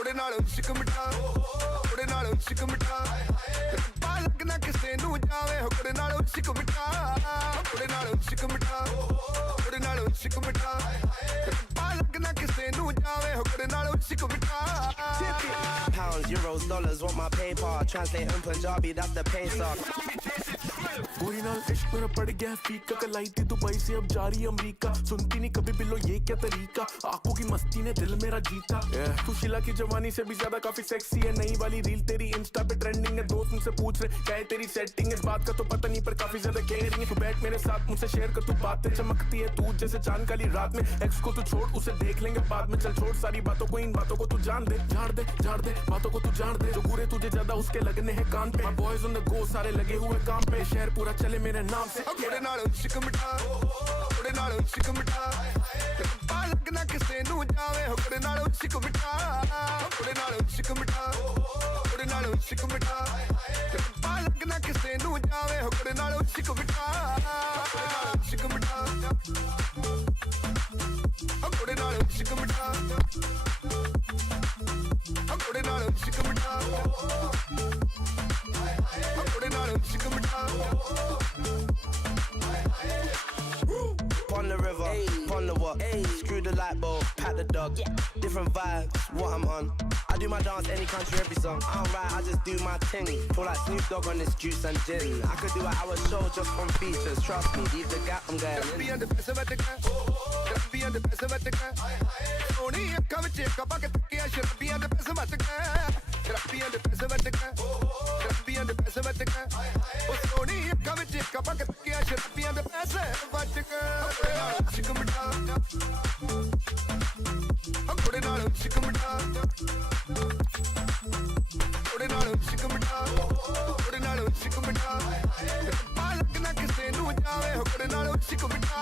ਉਹਦੇ ਨਾਲ ਇਸ਼ਕ ਮਿੱਠਾ ਉਹਦੇ ਨਾਲ ਇਸ਼ਕ ਮਿੱਠਾ ਪਾ ਲੱਗਣਾ ਕਿਸੇ ਨੂੰ ਜਾਵੇ ਉਹਦੇ ਨਾਲ ਇਸ਼ਕ ਮਿੱਠਾ ਉਹਦੇ ਨਾਲ ਇਸ਼ਕ ਮਿੱਠਾ ਉਹਦੇ ਨਾਲ ਇਸ਼ਕ ਮਿੱਠਾ ਪਾ ਲੱਗਣਾ ਕਿਸੇ ਨੂੰ ਜਾਵੇ ਉਹਦੇ ਨਾਲ ਇਸ਼ਕ ਮਿੱਠਾ Pounds, euros, dollars, want my paper. Translate in Punjabi, that's the paysa. गोरी नाल इश्क मेरा पड़ गया फीका कलाई थी दुबई से अब जा रही अमरीका सुनती नहीं कभी बिलो ये क्या तरीका आंखों की मस्ती ने दिल मेरा जीता सुशीला की जवानी से भी ज्यादा काफी सेक्सी है नई वाली रील तेरी इंस्टा पे ट्रेंडिंग है दोस्त मुझसे पूछ रहे क्या है तेरी सेटिंग इस बात का तो पता नहीं पर काफी ज्यादा कह रही है तू बैठ मेरे साथ मुझसे शेयर कर तू बातें चमकती है तू जैसे चांद काली रात में एक्स को तू छोड़ उसे देख लेंगे बाद में चल छोड़ सारी बातों को इन बातों को तू जान दे झाड़ दे बातों को तू जान दे जो बुरे तुझे ज्यादा उसके लगने हैं कान पे बॉयज ऑन द गो सारे लगे हुए काम पे शहर पूरा चले मेरे नाम से ਉਹਦੇ ਨਾਲ ਇਸ਼ਕ ਮਿੱਠਾ ਉਹਦੇ ਨਾਲ ਇਸ਼ਕ ਮਿੱਠਾ ਪਾ ਲੱਗਣਾ ਕਿਸੇ ਨੂੰ ਜਾਵੇ ਉਹਦੇ ਨਾਲ ਇਸ਼ਕ ਮਿੱਠਾ ਉਹਦੇ ਨਾਲ ਇਸ਼ਕ ਮਿੱਠਾ ਉਹਦੇ ਨਾਲ ਇਸ਼ਕ ਮਿੱਠਾ ਪਾ ਲੱਗਣਾ ਕਿਸੇ ਨੂੰ ਜਾਵੇ ਉਹਦੇ ਨਾਲ ਇਸ਼ਕ ਮਿੱਠਾ ਇਸ਼ਕ ਮਿੱਠਾ ਉਹਦੇ ਨਾਲ ਇਸ਼ਕ ਮਿੱਠਾ ਉਹਦੇ ਨਾਲ ਇਸ਼ਕ ਮਿੱਠਾ ਉਹਦੇ ਨਾਲ ਇਸ਼ਕ ਮਿੱਠਾ On the river, on the what? Screw the light bulb, pat the dog. Different vibes, what I'm on. I do my dance any country, every song. I don't write, I just do my thing. Feel like Snoop Dogg on this juice and gin. I could do an hour show just from features. Trust me, leave the gap, I'm going in. Be on the best of it, be on the best of it. Only a cover chick, a bucket, I should be on the best of it. Be on the best of it. Be on the best of it. Only a cover chick, a bucket, I should be on the best of it. Chicken mitta. Put it on chicken mitta. Put it on chicken mitta. Put it on chicken mitta. Palak na kise nu jaave, put it on chicken mitta.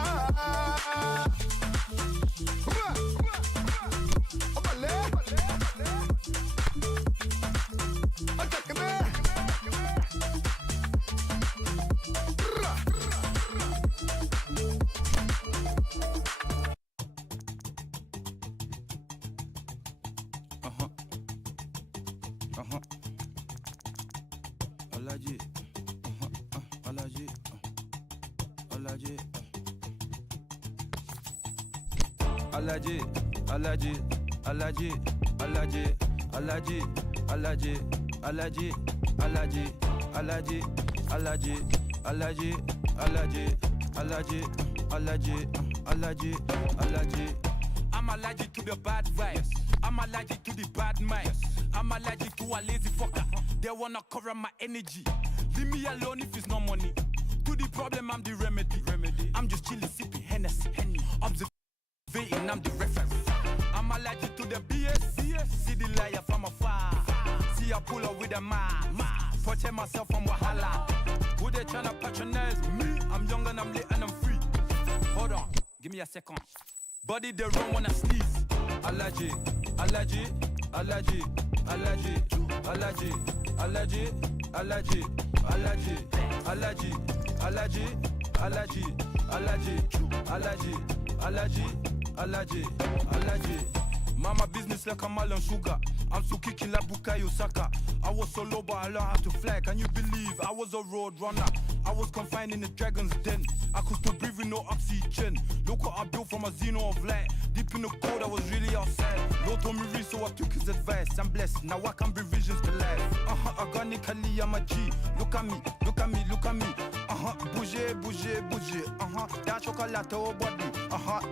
I'm allergic to the bad vibes. I'm allergic to the bad minds. I'm allergic to a lazy fucker. They wanna cover my energy. Leave me alone if it's no money. To the problem, I'm the remedy. I'm just chilling, sipping Hennessy. Observating, I'm the reference. I'm allergic to the BS. See the liar from afar. See I pull up with a mask. Protect myself from Wahala. Who they tryna patronize me? I'm young and I'm lit and I'm free. Hold on, give me a second. Body they run when I sneeze. Allergy, allergy, allergy, allergy, allergy, allergy, allergy, allergy, allergy, allergy, allergy, allergy, allergy, allergy, allergy, allergy. Mama business like a melon sugar. I'm so kicking like Bukayo Saka. I was so low but I learned how to fly. Can you believe I was a road runner? I was confined in the dragon's den. I could still breathe with no oxygen. Look what I built from a xeno of light. Deep in the cold, I was really outside. Lord told me read, so I took his advice. I'm blessed, now I can bring visions to life. Organically, I'm a G. Look at me, look at me, look at me. Bouger, bouger, bouger. That chocolate oh body.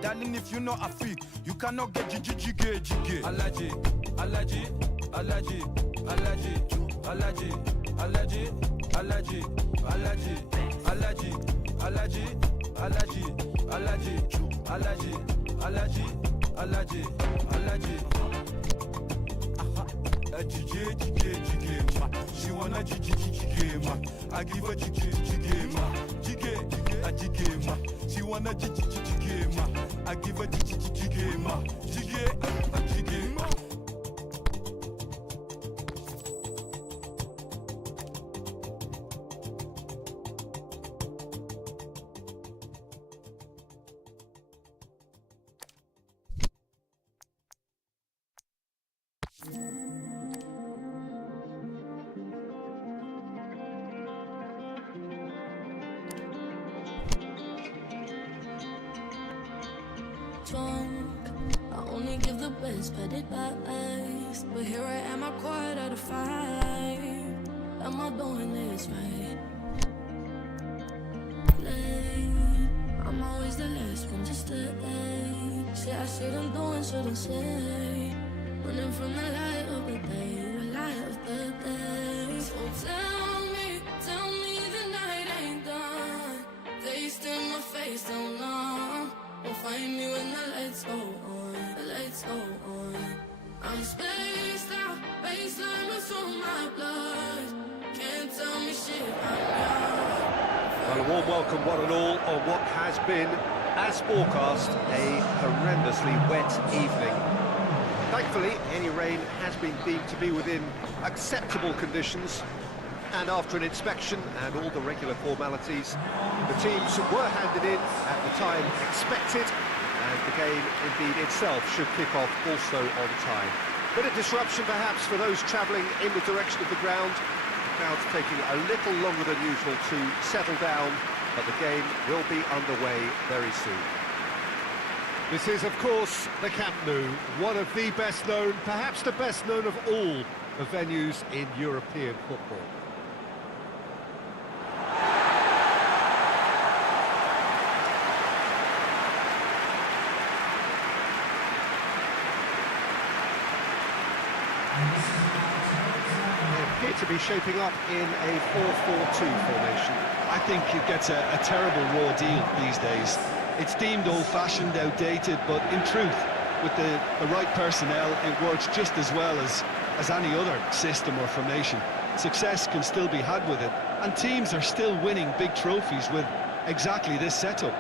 Darling, if you know a freak, you cannot get jiggy. Allergy, allergy, allergy, allergy, allergy, allergy, allergy, allergy, allergy, allergy, allergy, allergy, allergy, allergy, allergy, allergy. Jiggy, ma. She wanna jiggy, ma. I give her jiggy, ma. Jiggy, ma. She wanna jiggy, ma. I give her jiggy, ma. Jiggy, ma. drunk. I only give the best bad advice, but here I am, I quiet out of 5. Am I doing this right? Late, I'm always the last one just to stay. Say I shouldn't do and shouldn't say. Running from the light of the day, the light of the day. So tell me the night ain't done. Faced in my face so long. Will find me when the lights go on, the lights go on. I'm spaced out, baseline was through my blood. Can't tell me shit, I'm young. Well, a warm welcome, one and all, on what has been, as forecast, a horrendously wet evening. Thankfully, any rain has been deemed to be within acceptable conditions, and after an inspection and all the regular formalities, the teams were handed in at the time expected, and the game indeed itself should kick off also on time. Bit of disruption perhaps for those travelling in the direction of the ground. The crowd's taking a little longer than usual to settle down, but the game will be underway very soon. This is, of course, the Camp Nou, one of the best known, perhaps the best known of all the venues in European football. They appear to be shaping up in a 4-4-2 formation. I think it gets a terrible raw deal these days. It's deemed old-fashioned, outdated, but in truth, with the right personnel, it works just as well as any other system or formation. Success can still be had with it, and teams are still winning big trophies with exactly this setup.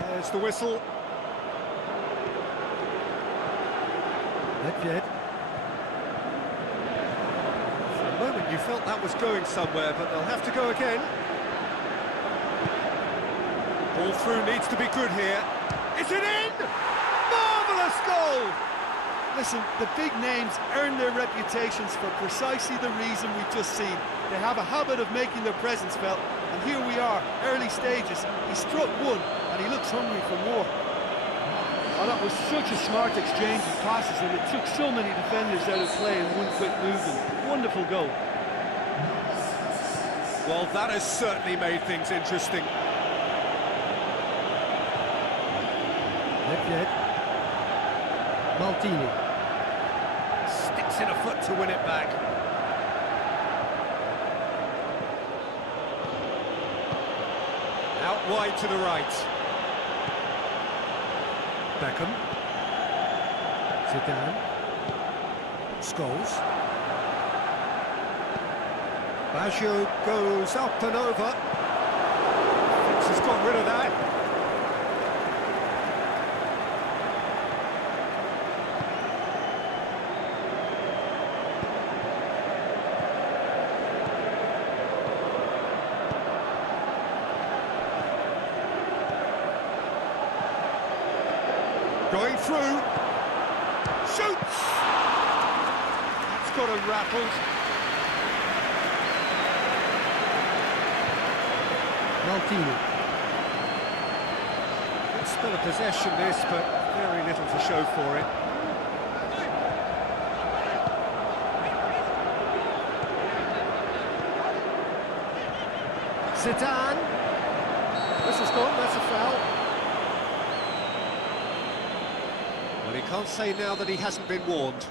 There's the whistle. Nedved. For a moment you felt that was going somewhere, but they'll have to go again. Ball through needs to be good here. Is it in? Marvellous goal! Listen, the big names earn their reputations for precisely the reason we've just seen. They have a habit of making their presence felt, and here we are, early stages. He struck one, and he looks hungry for more. Oh, that was such a smart exchange of passes, and it took so many defenders out of play in one quick movement. Wonderful goal. Well, that has certainly made things interesting. Nedved. Maltini. Sticks in a foot to win it back. Out wide to the right. Beckham. Zidane. Scholes. Baggio goes up and over. Thinks he's got rid of that. Going through. Shoots! That's got him rattled. Maltini. Good spell of possession this, but very little to show for it. Zidane. Whistle's gone, that's a foul. Well, he can't say now that he hasn't been warned.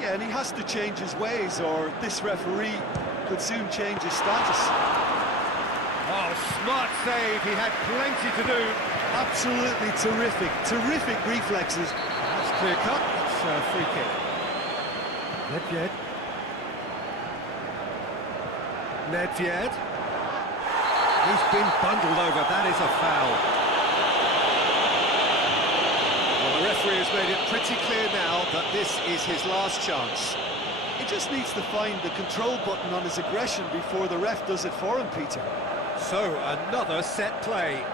Yeah, and he has to change his ways, or this referee could soon change his status. Oh, smart save, he had plenty to do. Absolutely terrific reflexes. That's clear cut, it's a free kick. Nedved. Nedved. He's been bundled over, that is a foul. Well, the referee has made it pretty clear now that this is his last chance. He just needs to find the control button on his aggression before the ref does it for him, Peter. So, another set play.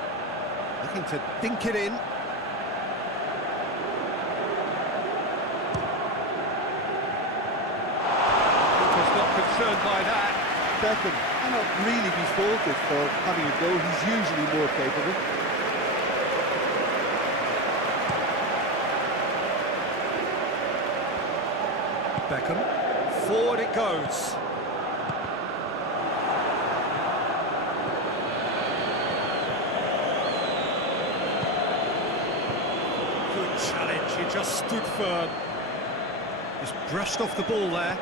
Looking to dink it in. Keeper's not concerned by that. Beckham cannot really be faulted for having a go. He's usually more capable. Beckham. Forward it goes. Good challenge, he just stood firm. Just brushed off the ball there.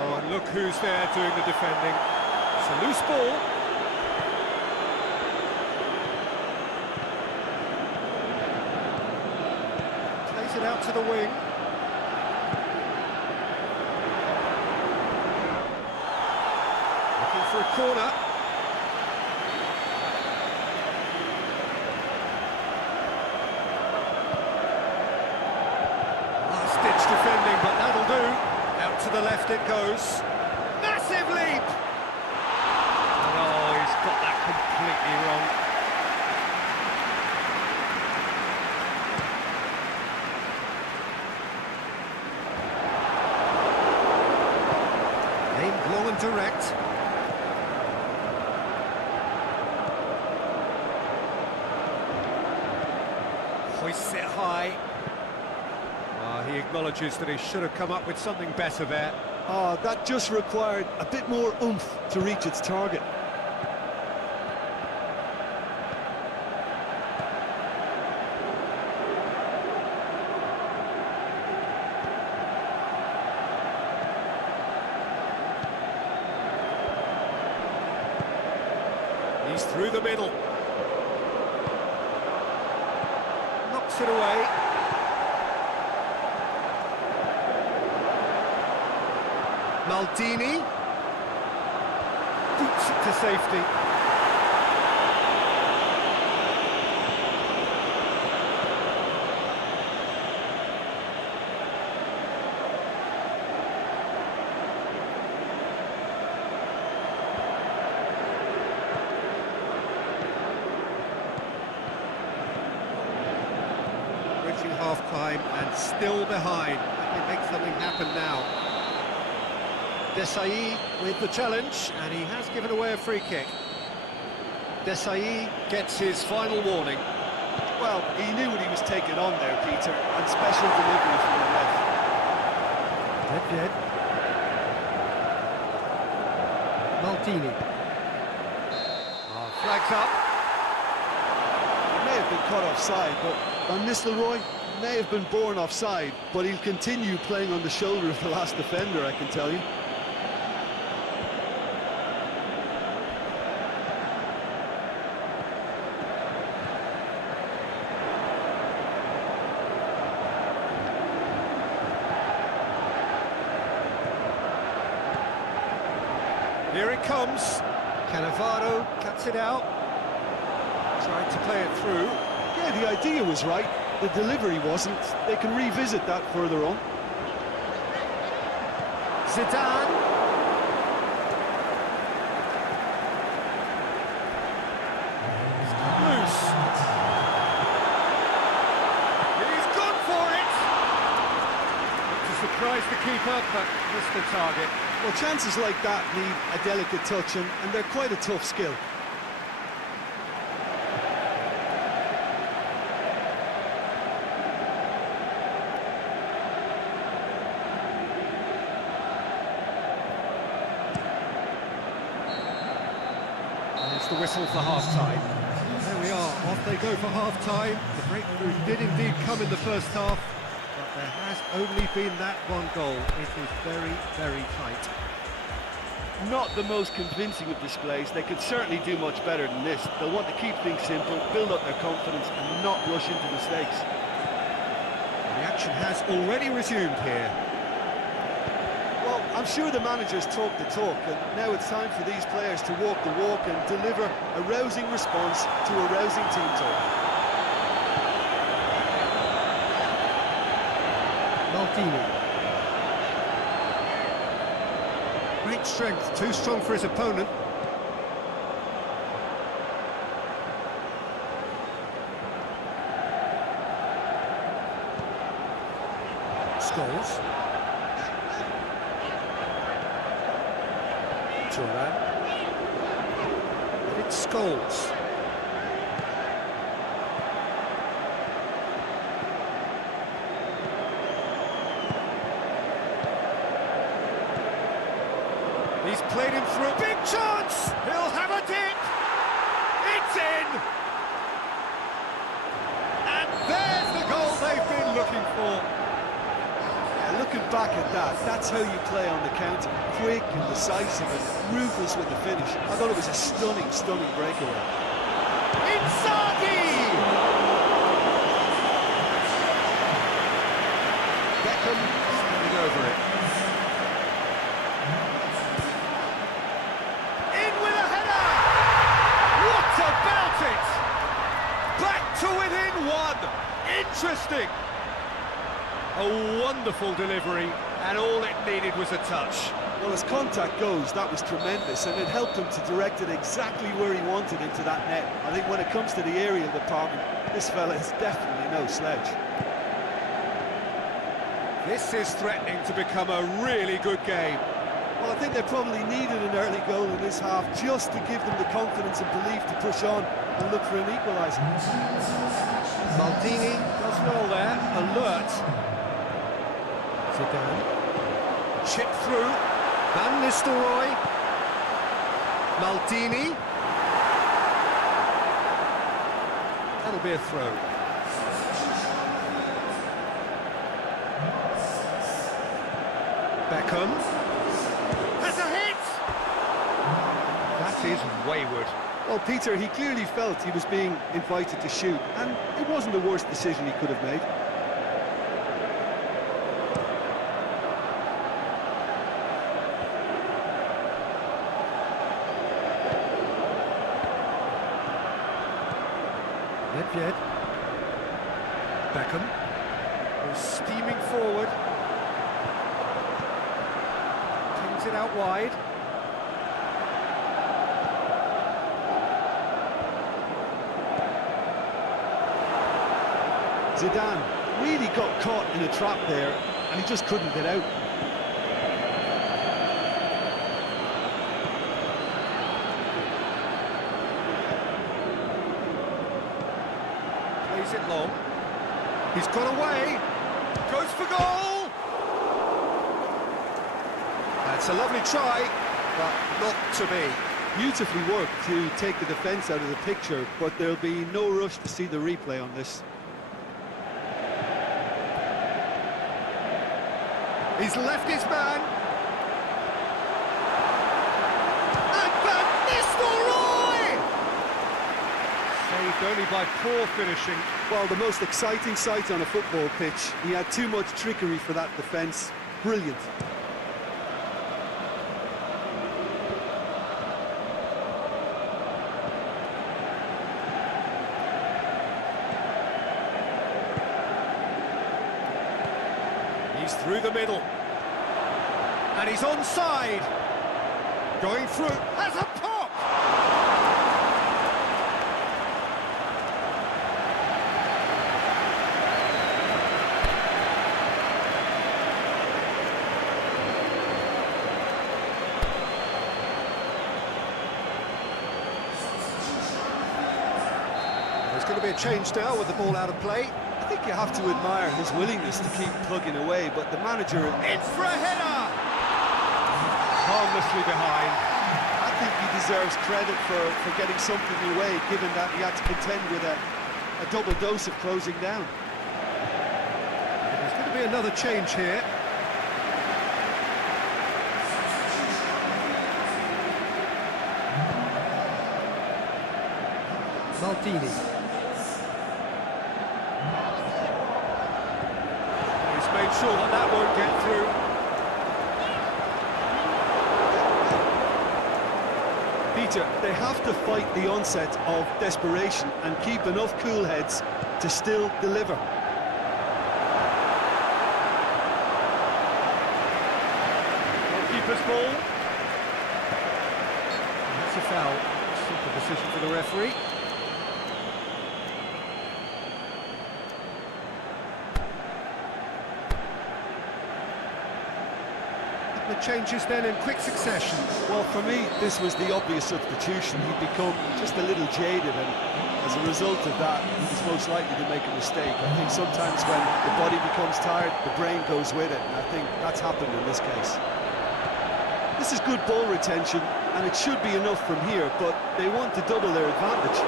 Oh, and look who's there doing the defending. It's a loose ball. Plays it out to the wing. Looking for a corner. Last-ditch defending, but that'll do. Out to the left it goes. Massive leap! And oh, he's got that completely wrong. Aimed low and direct. Hoists it high. He acknowledges that he should have come up with something better there. Oh, that just required a bit more oomph to reach its target. He's through the middle. Knocks it away. Maldini. Boots it to safety. Reaching half-time and still behind. Can they make something happen now? Desai with the challenge, and he has given away a free kick. Desai gets his final warning. Well, he knew what he was taking on there, Peter, and special delivery from the ref. Nedved. Maldini. Flags up. He may have been caught offside, but Van Nistelrooy may have been born offside, but he'll continue playing on the shoulder of the last defender, I can tell you. Here it comes. Cannavaro cuts it out. Trying to play it through. Yeah, the idea was right. The delivery wasn't. They can revisit that further on. Zidane. Loose. He's gone for it. To surprise the keeper, but missed the target. Well, chances like that need a delicate touch, and they're quite a tough skill. the whistle for half-time. There we are, off they go for half-time. The breakthrough did indeed come in the first half, but there has only been that one goal. It is very, very tight. Not the most convincing of displays. They could certainly do much better than this. They'll want to keep things simple, build up their confidence and not rush into mistakes. The action has already resumed here. Well, I'm sure the managers talk the talk, and now it's time for these players to walk the walk and deliver a rousing response to a rousing team talk. Maldini. Great strength, too strong for his opponent. Scholes. Turan. And it's Scholes. He's played him through. Big chance! He'll have a dip! It's in! And there's the goal they've been looking for. Yeah, looking back at that, that's how you play on the counter. Quick and decisive and ruthless with the finish. I thought it was a stunning, stunning breakaway. Inzaghi! Beckham standing over it. In with a header! What about it? Back to within one! Interesting! A wonderful delivery, and all it needed was a touch. Well, as contact goes, that was tremendous, and it helped him to direct it exactly where he wanted into that net. I think when it comes to the aerial department, this fella is definitely no sledge. This is threatening to become a really good game. Well, I think they probably needed an early goal in this half just to give them the confidence and belief to push on and look for an equaliser. Maldini does well there, alert. Zidane. Chip through. Van Nistelrooy. Maldini. That'll be a throw. Beckham. Has a hit! That is wayward. Well, Peter, he clearly felt he was being invited to shoot, and it wasn't the worst decision he could have made. Nedved. Beckham. Goes steaming forward. Pings it out wide. Zidane really got caught in a trap there, and he just couldn't get out. Plays it long. He's got away. Goes for goal. That's a lovely try, but not to be. Beautifully worked to take the defence out of the picture, but there'll be no rush to see the replay on this. He's left his man. And Van Nistelrooy! Saved only by poor finishing. Well, the most exciting sight on a football pitch. He had too much trickery for that defence. Brilliant. He's through the middle. And he's onside. Going through. Has a pop! There's going to be a change now with the ball out of play. I think you have to admire his willingness to keep plugging away, but the manager... In for a header! Harmlessly behind. Had think he deserves credit for getting something away, given that he had to contend with a double dose of closing down. There's going to be another change here. Maltini. He's made sure that that won't get through. Peter, they have to fight the onset of desperation and keep enough cool heads to still deliver. Keeper's ball. That's a foul. Simple decision for the referee. The changes then in quick succession. Well, for me, this was the obvious substitution. He'd become just a little jaded, and as a result of that, he was most likely to make a mistake. I think sometimes when the body becomes tired, the brain goes with it, and I think that's happened in this case. This is good ball retention, and it should be enough from here, but they want to double their advantage.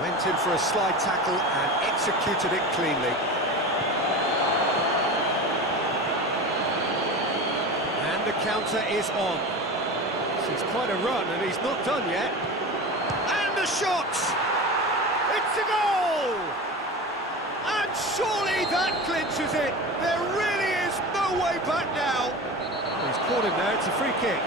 Went in for a slide tackle and executed it cleanly. And the counter is on. This is quite a run, and he's not done yet. And the shot! It's a goal! And surely that clinches it. There really is no way back now. He's caught him there, it's a free kick.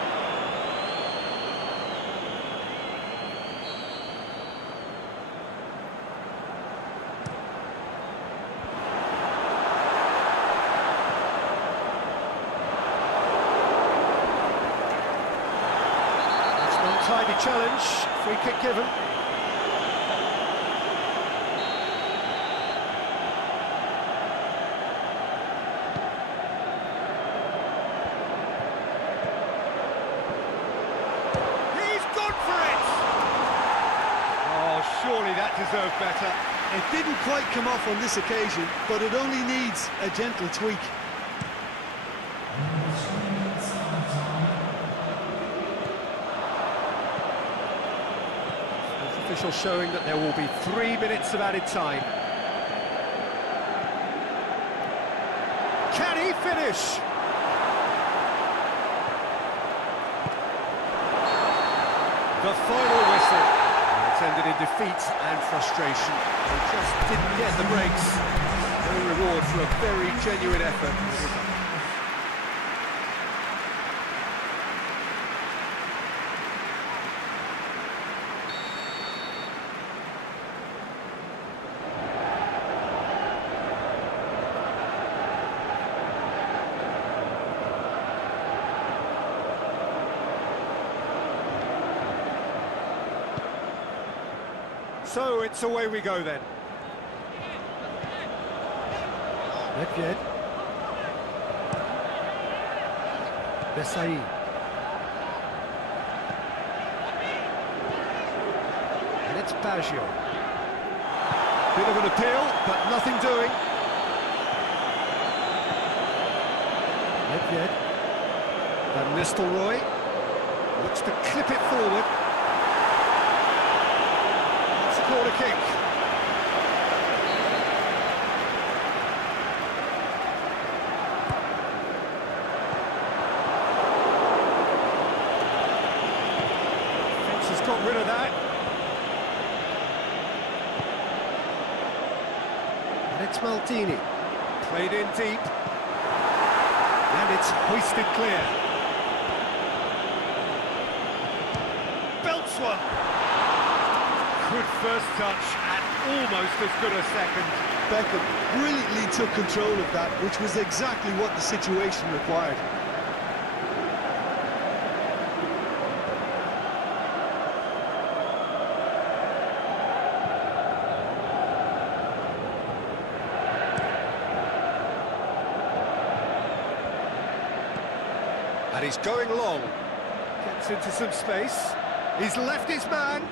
Tidy challenge, free kick given. He's gone for it! Oh, surely that deserved better. It didn't quite come off on this occasion, but it only needs a gentle tweak. Official showing that there will be 3 minutes of added time. Can he finish? The final whistle. It's ended in defeat and frustration. They just didn't get the breaks. No reward for a very genuine effort. So it's away we go then. Nedved. Besai. And it's Baggio. Bit of an appeal, but nothing doing. Nedved. And Nistelrooy looks to clip it forward. It's a corner kick. Fence has got rid of that. And it's Maltini. Played in deep. And it's hoisted clear. Belts one. Good first touch and almost as good a second. Beckham brilliantly took control of that, which was exactly what the situation required. And he's going long. Gets into some space. He's left his man.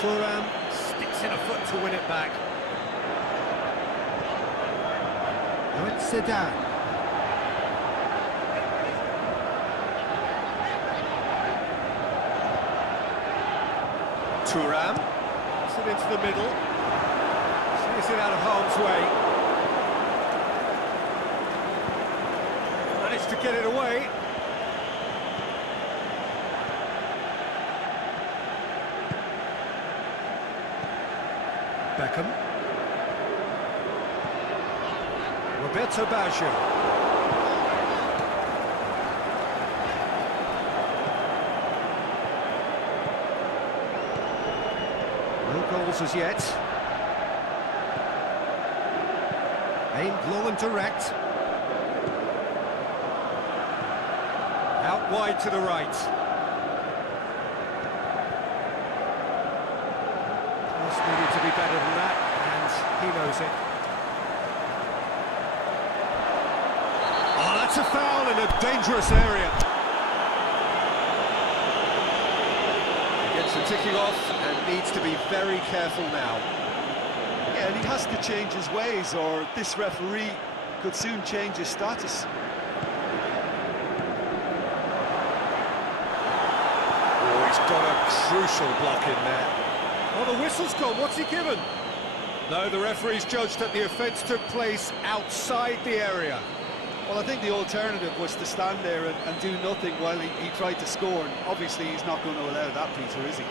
Thuram. Sticks in a foot to win it back. Now it's Zidane. Thuram. Puts it into the middle. Sees it out of harm's way. Managed to get it away. Beckham. Roberto Baggio. No goals as yet. Aimed long and direct. Out wide to the right. Just needed to be better than that, and he knows it. Oh, that's a foul in a dangerous area. Gets the ticking off and needs to be very careful now. Yeah, and he has to change his ways, or this referee could soon change his status. Oh, he's got a crucial block in there. Oh, the whistle's gone. What's he given? No, the referee's judged that the offence took place outside the area. Well, I think the alternative was to stand there and do nothing while he tried to score, and obviously he's not going to allow that, Peter, is he?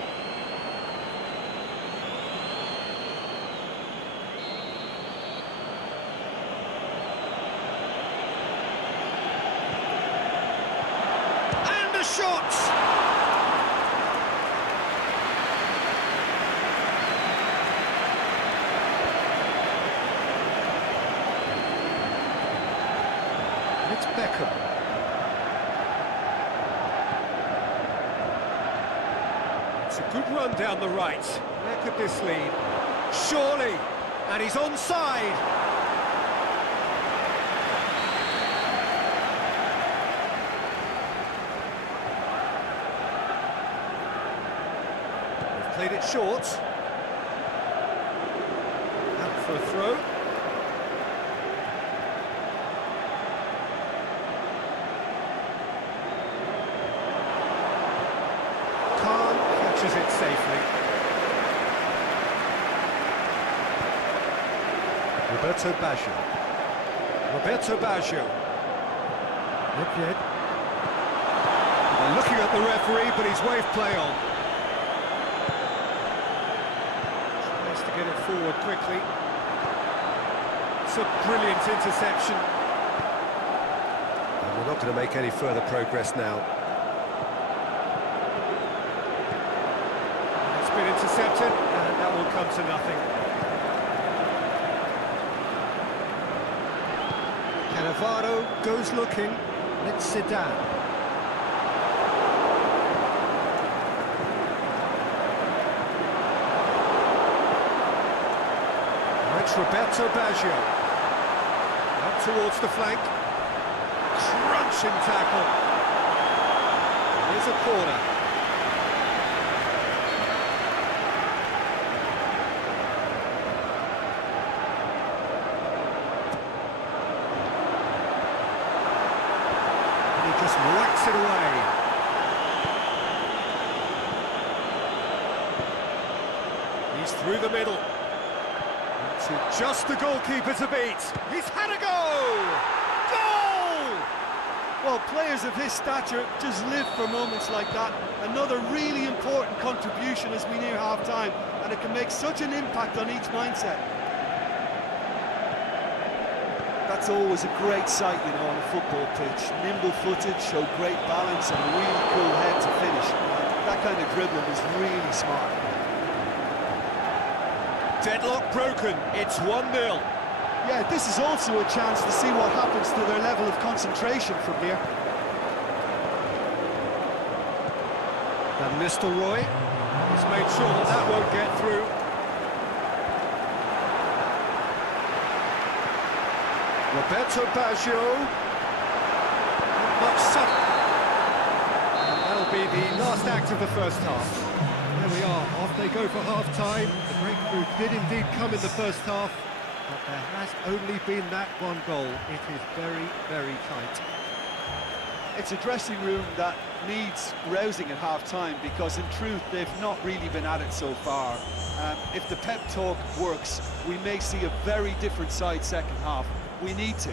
And a shot! It's Beckham. It's a good run down the right. Where could this lead? Surely! And he's onside! They've played it short. Out for a throw. Catches it safely. Roberto Baggio. Roberto Baggio. Nedved. They're looking at the referee, but he's waved play on. Tries to get it forward quickly. It's a brilliant interception. And we're not going to make any further progress now. It's been intercepted, and that will come to nothing. Cannavaro goes looking. It's Zidane. It's Roberto Baggio. Up towards the flank. Crunching tackle. Here's a corner. And he just whacks it away. He's through the middle. To just the goalkeeper to beat. He's had a goal! Goal! Well, players of his stature just live for moments like that. Another really important contribution as we near half-time, and it can make such an impact on each mindset. That's always a great sight, you know, on a football pitch. Nimble-footed, show great balance, and a really cool head to finish. That kind of dribbling is really smart. Deadlock broken, it's 1-0. Yeah, this is also a chance to see what happens to their level of concentration from here. Van Nistelrooy has made sure that that won't get through. Roberto Baggio. Not much sun. And that'll be the last act of the first half. There we are, off they go for half-time. The breakthrough did indeed come in the first half, but there has only been that one goal. It is very, very tight. It's a dressing room that needs rousing at half-time, because in truth they've not really been at it so far. If the pep talk works, we may see a very different side second half. We need to.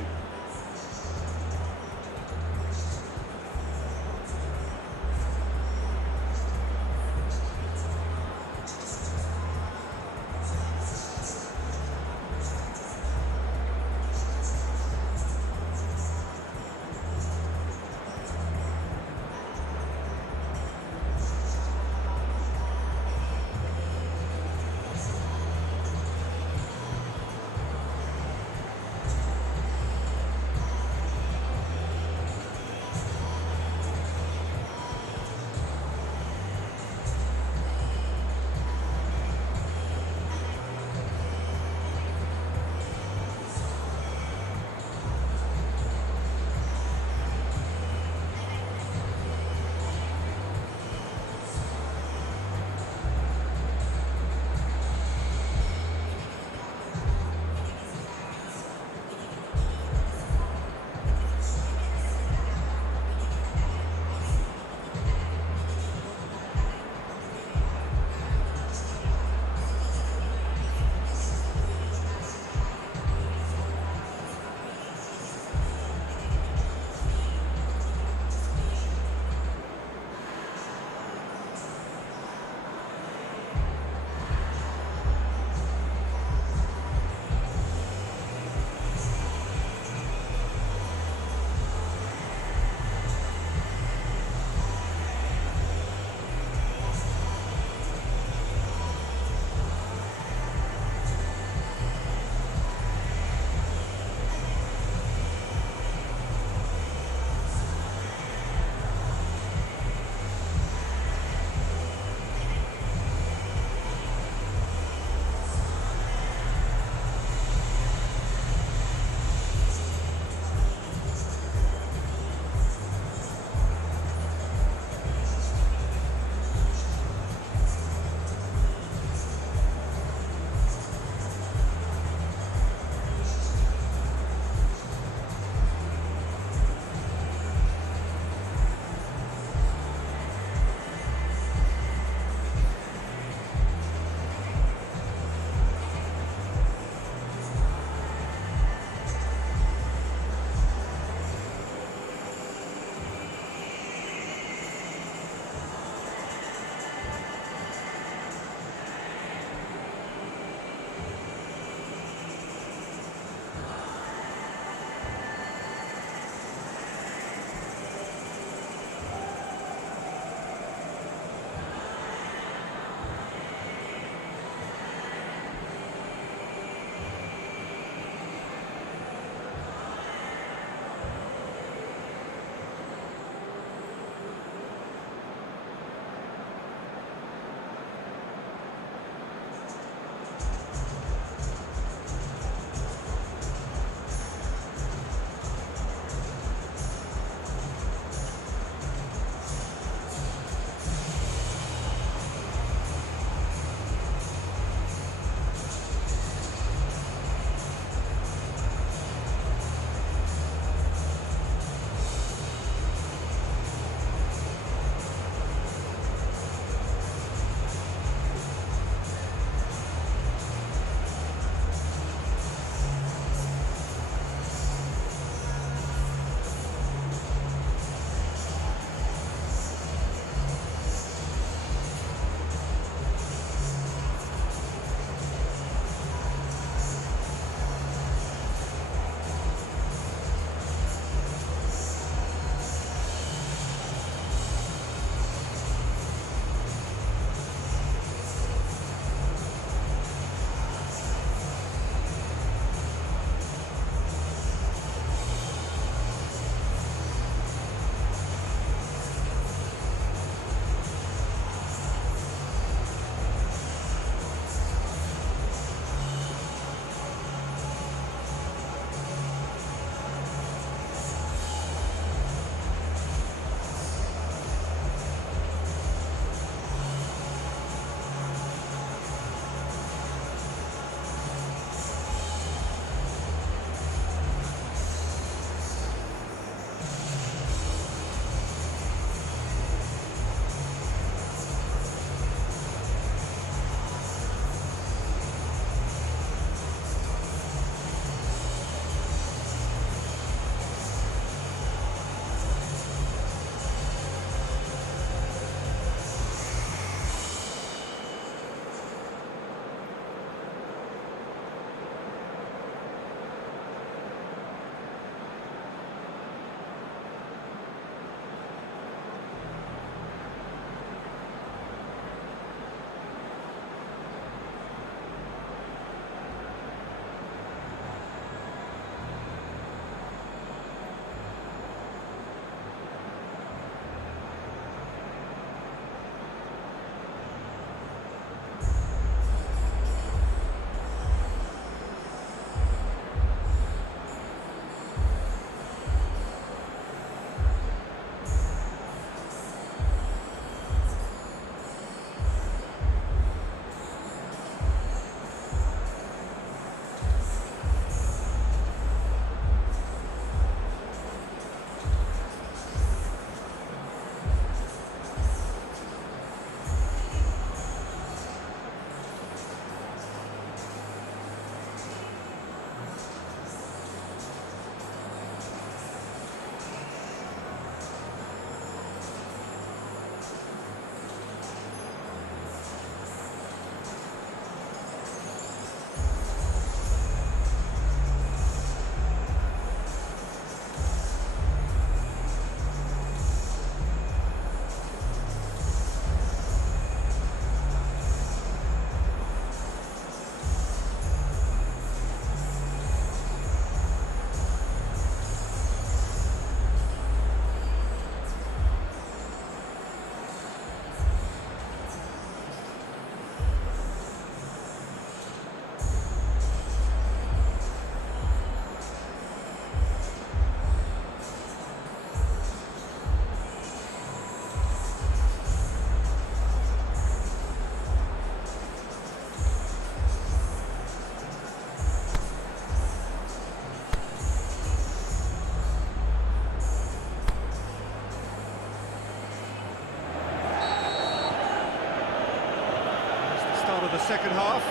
second half.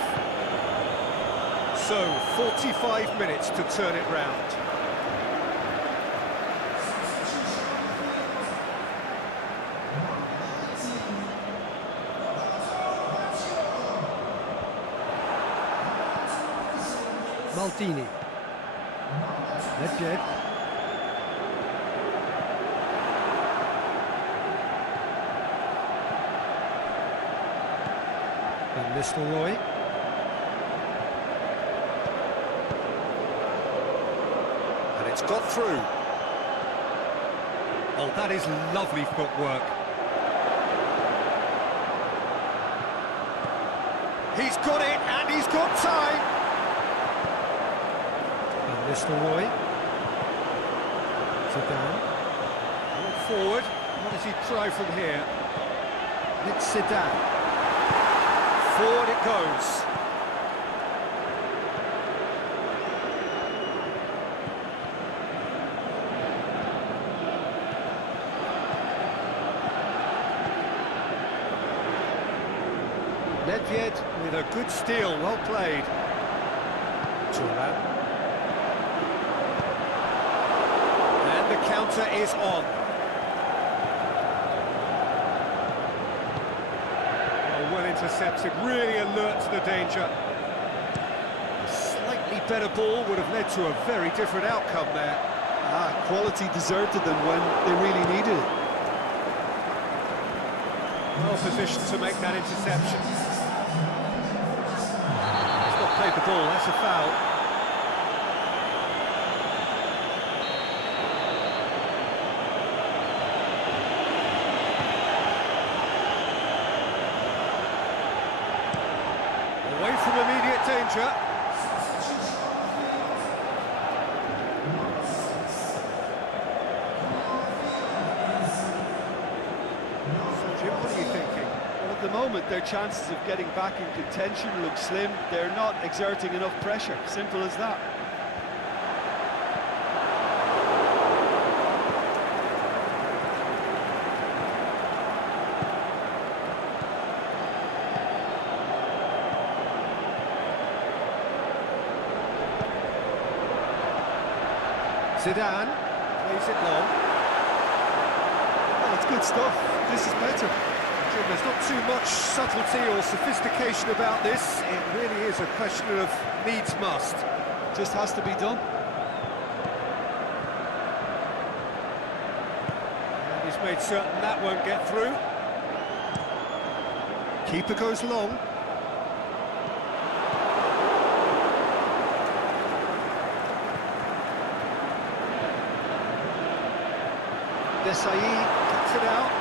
So, 45 minutes to turn it round. Maldini. Nedved. Van Nistelrooy. And it's got through. Oh, that is lovely footwork. He's got it, and he's got time. Van Nistelrooy. Zidane. Forward. What does he try from here? It's Zidane. Forward it goes. Nedved. With a good steal, well played. Thuram. And the counter is on. Oh, well intercepted, really alert to the danger. A slightly better ball would have led to a very different outcome there. Quality deserted them when they really needed it. Well positioned to make that interception. He's not played the ball, that's a foul. Away from immediate danger. So Jim, what are you thinking? Well, at the moment, their chances of getting back in contention look slim. They're not exerting enough pressure. Simple as that. Zidane. Plays it long. Well, it's good stuff. This is better. Jim, there's not too much subtlety or sophistication about this. It really is a question of needs must. Just has to be done. And he's made certain that won't get through. Keeper goes long. Desailly cuts it out.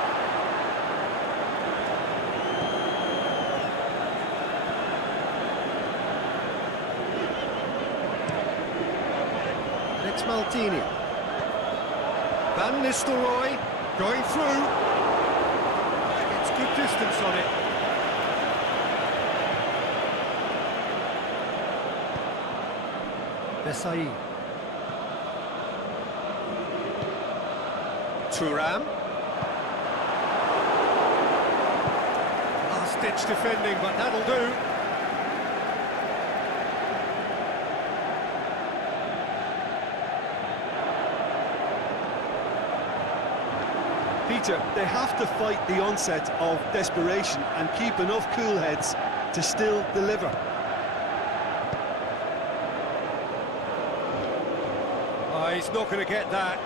Next Maldini. Van Nistelrooy going through. It's good distance on it. Desailly. Thuram. Last-ditch defending, but that'll do. Peter, they have to fight the onset of desperation and keep enough cool heads to still deliver. Oh, he's not going to get that.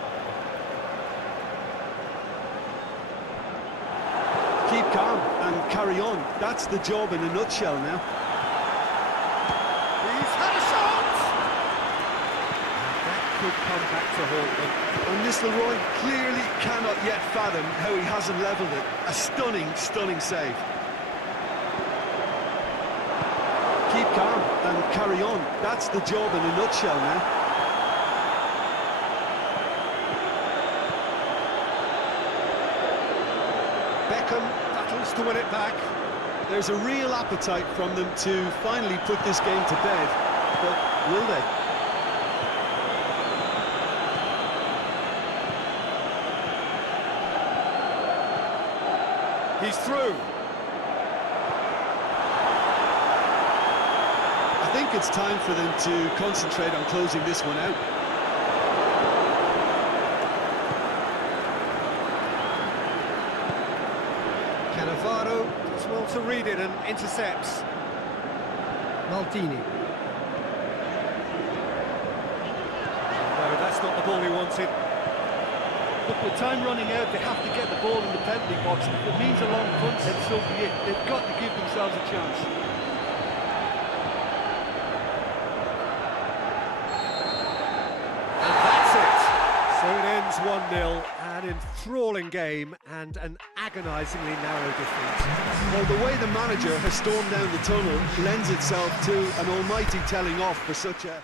Keep calm and carry on. That's the job in a nutshell now. He's had a shot! That could come back to haunt them. And Nistelrooy clearly cannot yet fathom how he hasn't levelled it. A stunning, stunning save. Keep calm and carry on. That's the job in a nutshell now. Beckham battles to win it back. There's a real appetite from them to finally put this game to bed, but will they? He's through. think it's time for them to concentrate on closing this one out. Cannavaro does well to read it and intercepts. Maldini. No, that's not the ball he wanted. Look, with time running out, they have to get the ball in the penalty box. If it means a long punt, then so be it. They've got to give themselves a chance. And that's it. So it ends 1-0, an enthralling game and an agonisingly narrow defeat. Well, the way the manager has stormed down the tunnel lends itself to an almighty telling off for such a...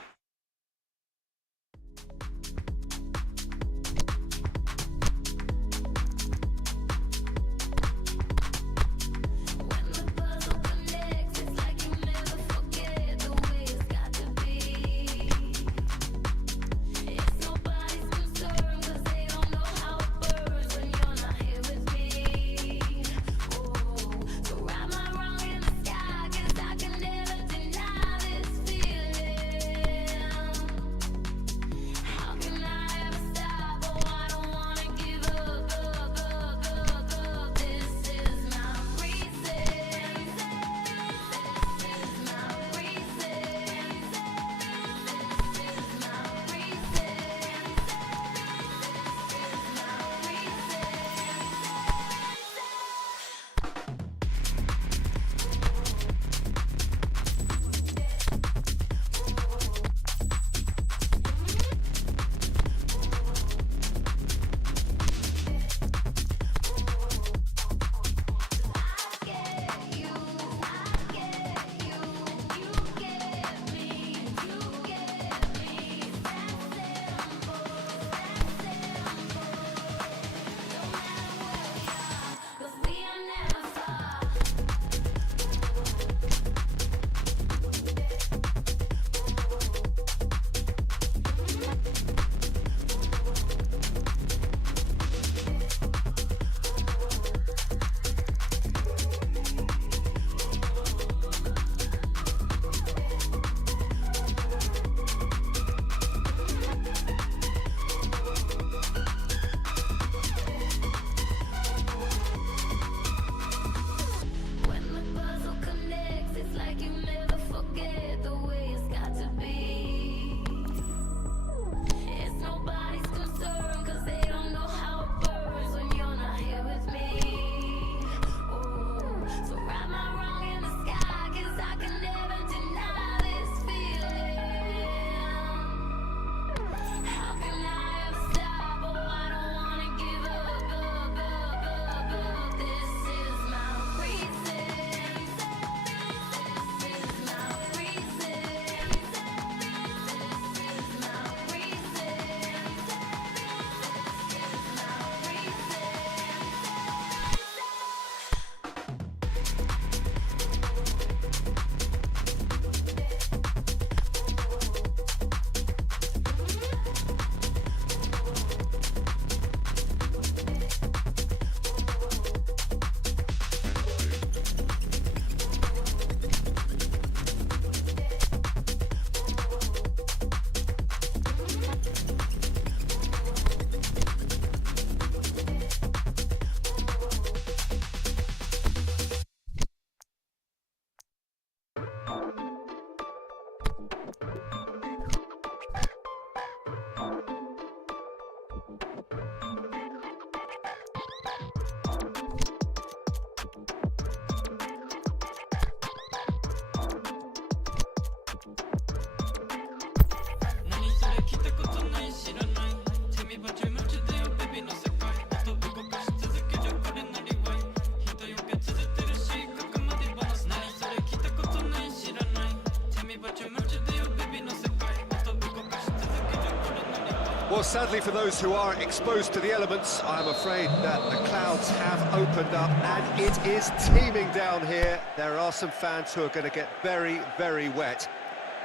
Well, sadly for those who are exposed to the elements, I'm afraid that the clouds have opened up and it is teeming down here. There are some fans who are going to get very, very wet.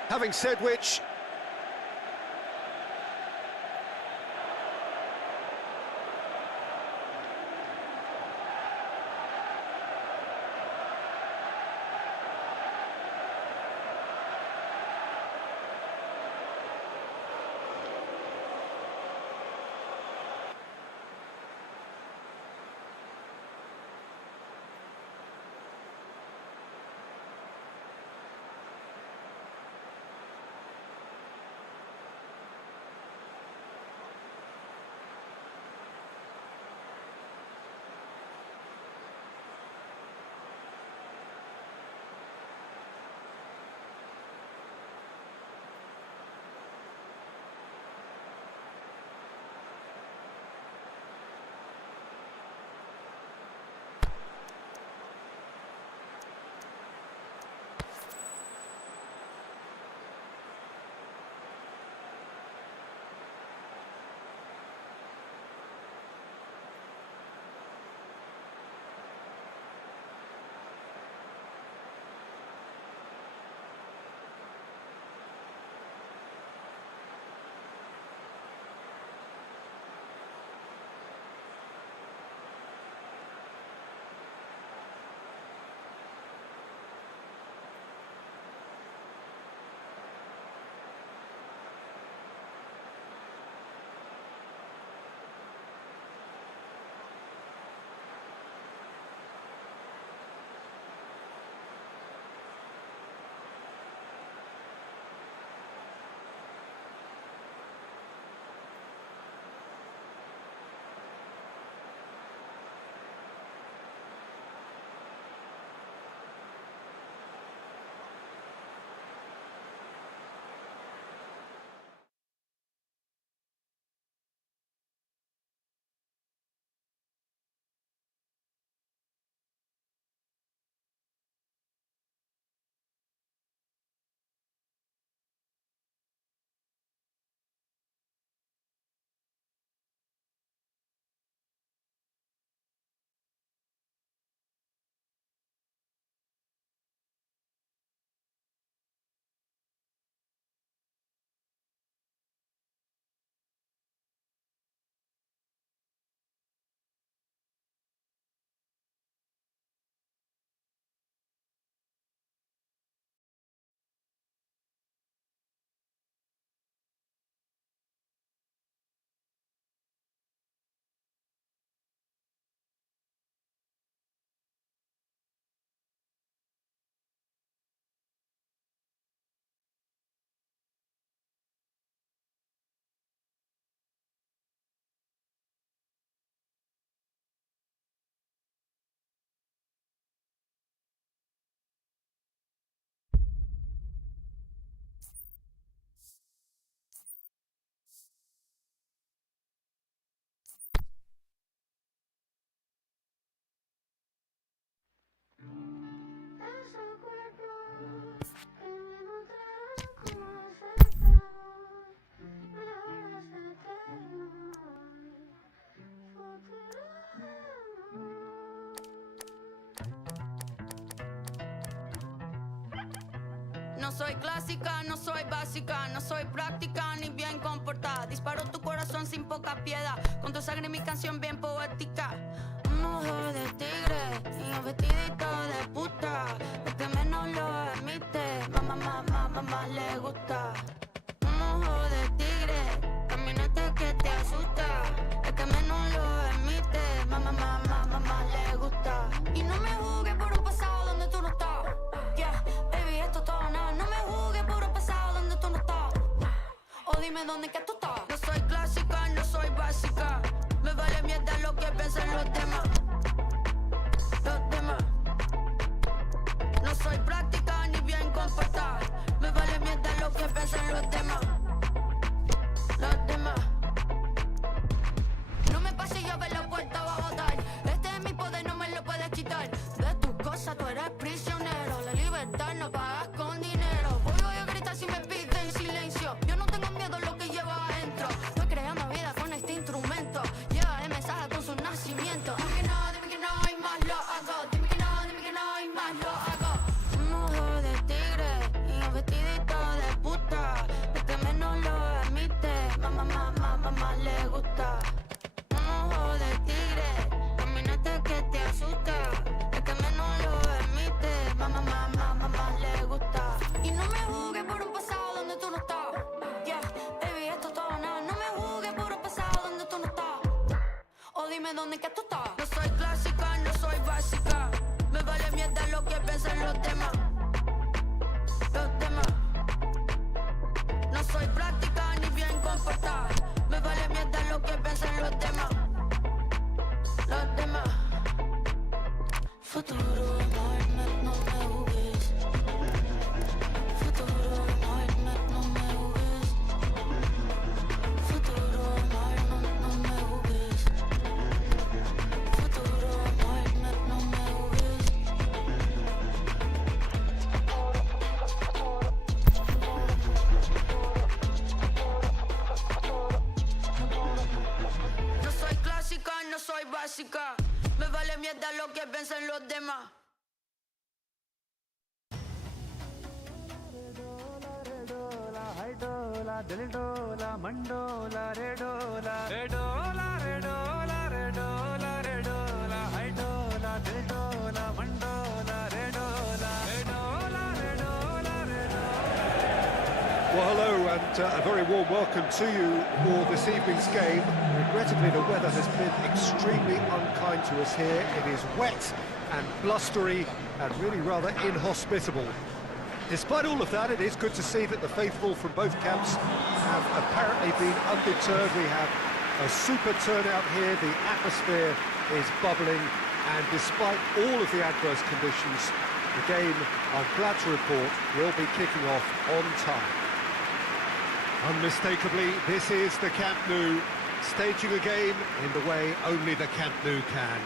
Having said which, No soy clásica, no soy básica, no soy práctica ni bien comportada. Disparo tu corazón sin poca piedad, con tu sangre mi canción bien poética. Mujer de tigre y un vestidito de puta, el que menos lo emite, mamá le gusta. Mujer de tigre, caminante que te asusta, el que menos lo emite, mamá le gusta. Y no me juzgues por un pasado donde tú no estás. Yeah, baby, esto es todo nada. No me juzgues por un pasado donde tú no estás. O dime dónde que tú estás. No soy clásica, no soy básica. Me vale mierda lo que piensan los demás. Los demás. No soy práctica ni bien comportada. Me vale mierda lo que piensan los demás. Los demás. No me pase yo a ver la puerta va a botar. Este es mi poder, no me lo puedes quitar. De tus cosas tú eres prisionero. La libertad no pagas con dinero. Voy a gritar si me piden silencio. Yo no tengo miedo a lo que llevo adentro. Estoy creando vida con este instrumento. Lleva el mensaje con su nacimiento. Dime que no y más lo hago. Dime que no y más lo hago. Mujer de tigre y un vestidito de puta, el que menos lo emite, mamá le gusta. Ojo de tigre, caminante que te asusta, el que menos lo emite, mamá le gusta. Y no me juzgues por un pasado donde tú no estás. Yeah, baby, esto es todo nada. No me juzgues por un pasado donde tú no estás. O dime dónde que tú estás. No soy clásica, no soy básica. Me vale mierda lo que piensan los demás. Los demás. No soy práctica ni bien comportada. Me vale mierda lo que piensan los demás. Los demás. Futuro, no me juzgues. Futuro, no me juzgues. Futuro, no me juzgues. Futuro, no me juzgues. No soy clásica, no soy básica. Me vale mierda lo que piensan los demás. Well, hello and a very warm welcome to you for this evening's game. Regrettably, the weather has been extremely unkind to us here. It is wet and blustery and really rather inhospitable. Despite all of that, it is good to see that the faithful from both camps have apparently been undeterred. We have a super turnout here. The atmosphere is bubbling, and despite all of the adverse conditions, the game, I'm glad to report, will be kicking off on time. Unmistakably, this is the Camp Nou, staging a game in the way only the Camp Nou can.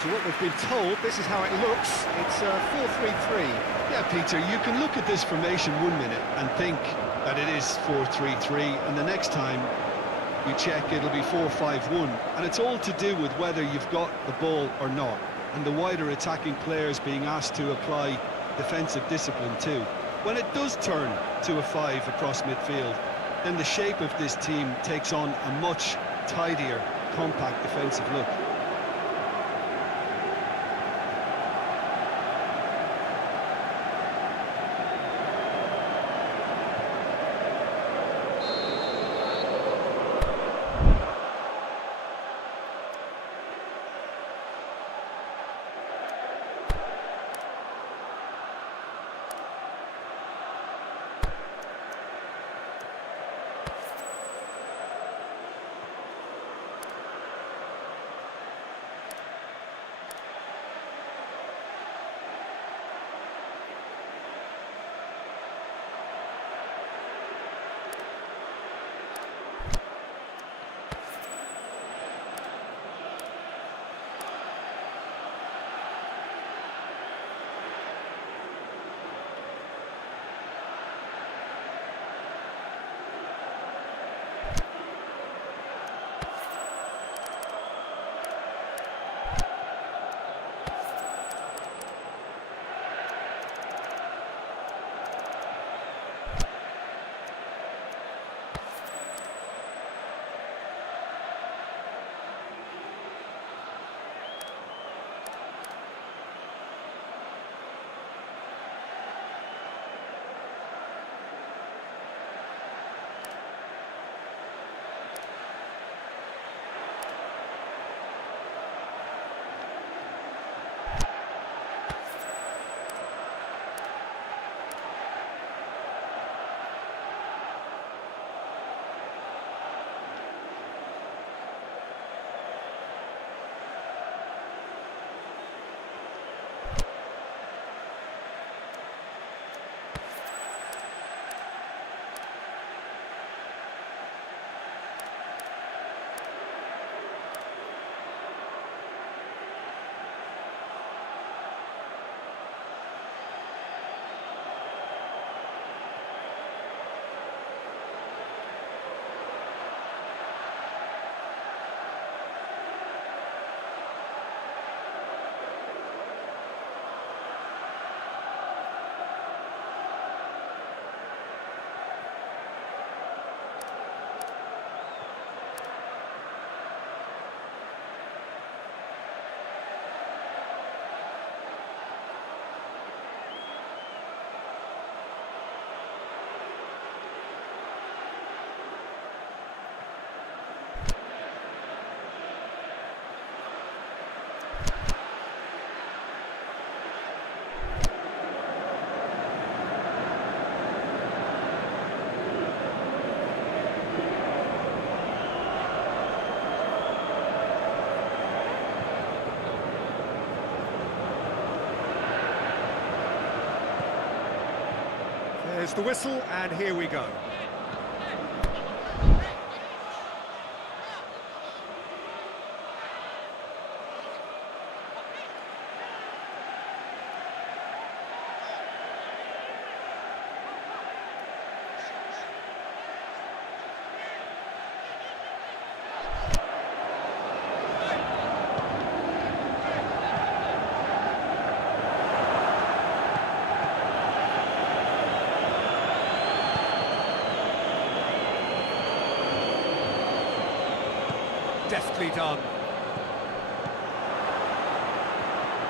To what we've been told, this is how it looks. It's 4-3-3. Yeah, Peter, you can look at this formation 1 minute and think that it is 4-3-3, and the next time you check, it'll be 4-5-1. And it's all to do with whether you've got the ball or not, and the wider attacking players being asked to apply defensive discipline too. When it does turn to a 5 across midfield, then the shape of this team takes on a much tidier, compact defensive look. Blows the whistle, and here we go. Deftly done.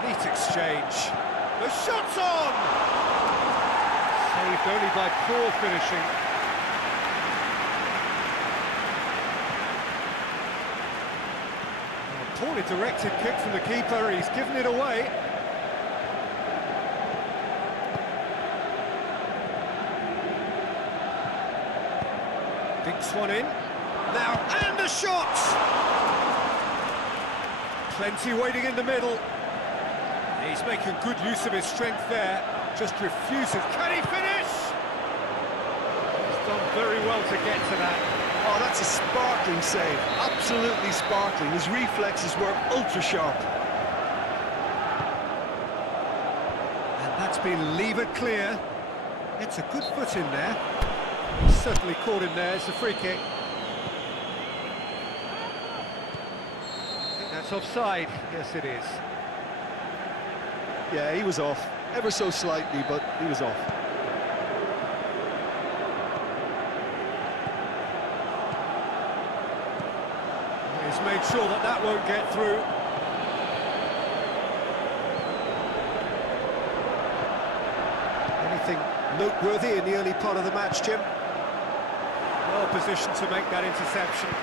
Neat exchange. The shot's on! Saved only by poor finishing. A poorly directed kick from the keeper, he's given it away. Dinks one in. Now, and the shot! Plenty waiting in the middle. He's making good use of his strength there. Just refuses. Can he finish? He's done very well to get to that. Oh, that's a sparkling save. Absolutely sparkling. His reflexes were ultra sharp. And that's been levered clear. It's a good foot in there. He's certainly caught him there. It's a free kick. That's offside. Yes, it is. Yeah, he was off. Ever so slightly, but he was off. He's made sure that that won't get through. Anything noteworthy in the early part of the match, Jim? Well positioned to make that interception.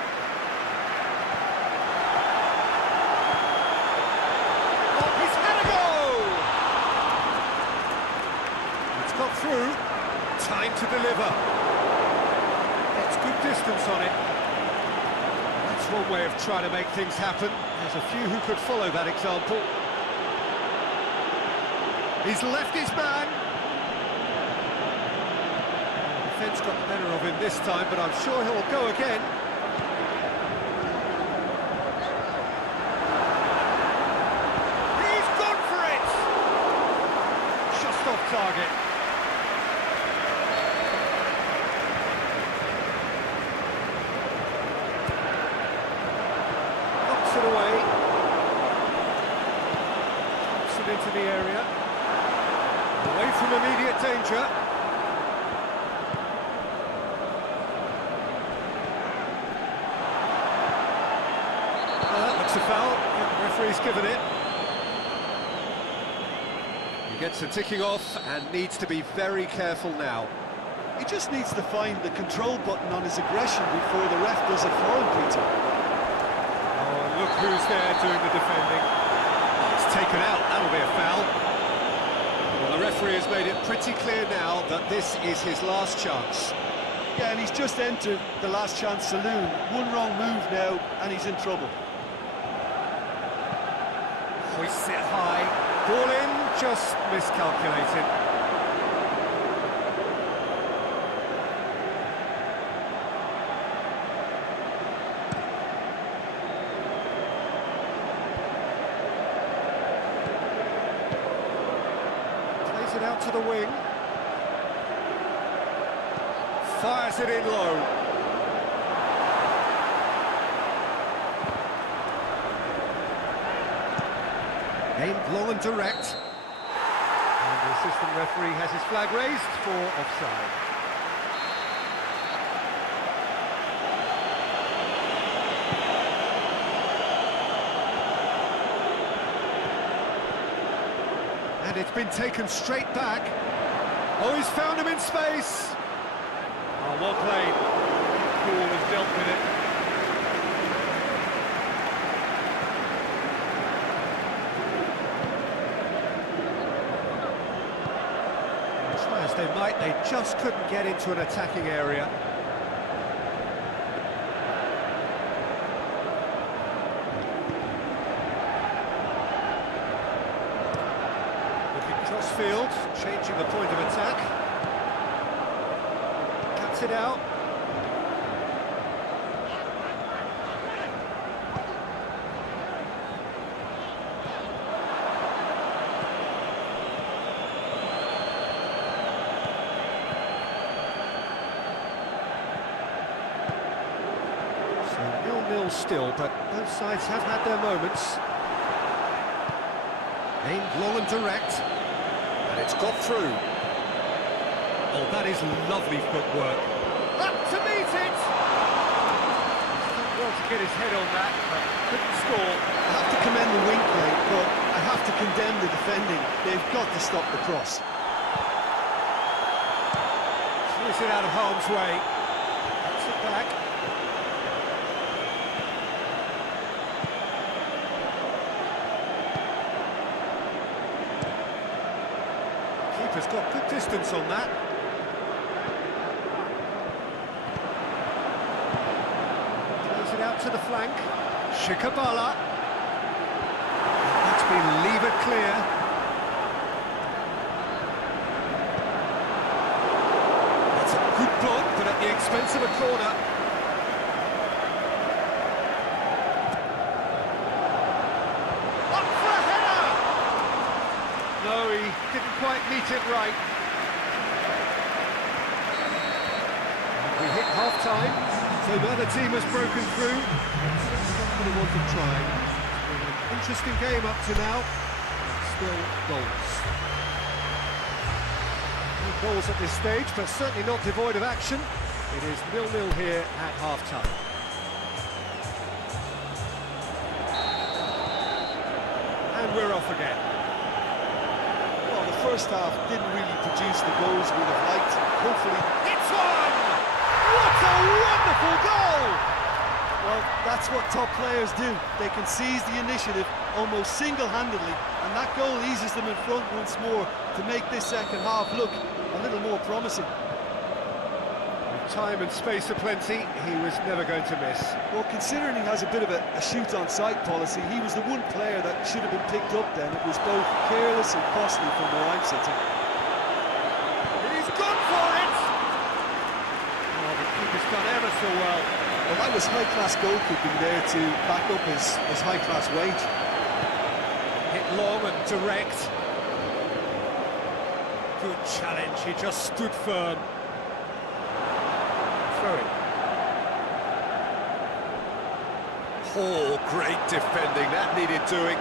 Oh, he's had a go! It's got through. Time to deliver. It's good distance on it. That's one way of trying to make things happen. There's a few who could follow that example. He's left his man. Defence got the better of him this time, but I'm sure he'll go again. He's gone for it! Just off target. Knocks it away. Puts it into the area. Away from immediate danger. That's a foul. The referee's given it. He gets a ticking off and needs to be very careful now. He just needs to find the control button on his aggression before the ref does a foul, Peter. Oh, look who's there doing the defending. Oh, it's taken out. That'll be a foul. Well, the referee has made it pretty clear now that this is his last chance. Yeah, and he's just entered the last chance saloon. One wrong move now, and he's in trouble. Hoists it high. Ball in, just miscalculated. Plays it out to the wing. Fires it in low. Aimed long and direct. And the assistant referee has his flag raised for offside. And it's been taken straight back. Oh, he's found him in space. Oh, well played. Cool has dealt with it. Try as they might, they just couldn't get into an attacking area. Looking cross field, changing the point of attack. cuts it out. So 0-0 still, but both sides have had their moments. Aimed long and direct, and it's got through. Oh, that is lovely footwork. Up to meet it! Well to get his head on that, but couldn't score. I have to commend the wing play, but I have to condemn the defending. They've got to stop the cross. Slice it out of harm's way. Puts it back. Keeper's got good distance on that. Plays it out to the flank. Shikabala. That's been levered clear. That's a good block, but at the expense of a corner. Up for a header! No, he didn't quite meet it right. We hit half-time, so the other team has broken through. For the want of trying. An interesting game up to now. Still goals. No goals at this stage, but certainly not devoid of action. It is 0-0 here at half-time. And we're off again. Well, the first half didn't really produce the goals we'd have liked. Hopefully... It's one! What a wonderful goal! Well, that's what top players do. They can seize the initiative almost single-handedly, and that goal eases them in front once more to make this second half look a little more promising. With time and space aplenty, he was never going to miss. Well, considering he has a bit of a shoot-on-sight policy, he was the one player that should have been picked up then. It was both careless and costly from where I'm sitting. And he's gone for it! Oh, the keeper's done ever so well. Well, that was high-class goalkeeping there to back up his high-class wage. Hit long and direct. Good challenge, he just stood firm. Throwing. Oh, great defending, that needed doing.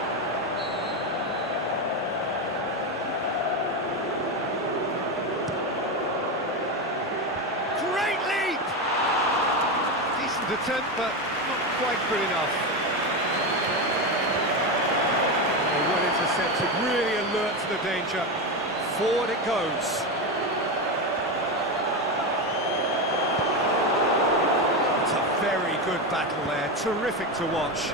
Great leap! Decent attempt, but not quite good enough. Oh, well intercepted, really alert to the danger. Forward it goes. It's a very good battle there, terrific to watch.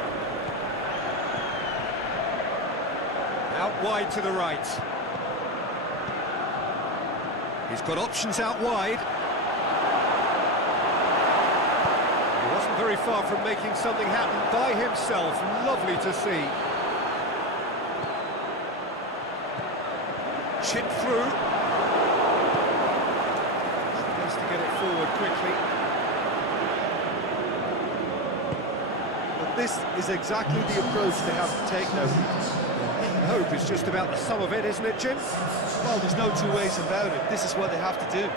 Out wide to the right. He's got options out wide. He wasn't very far from making something happen by himself. Lovely to see. Chip through. Has to get it forward quickly. But this is exactly the approach they have to take now. Hope is just about the sum of it, isn't it, Jim? Well, there's no two ways about it. This is what they have to do.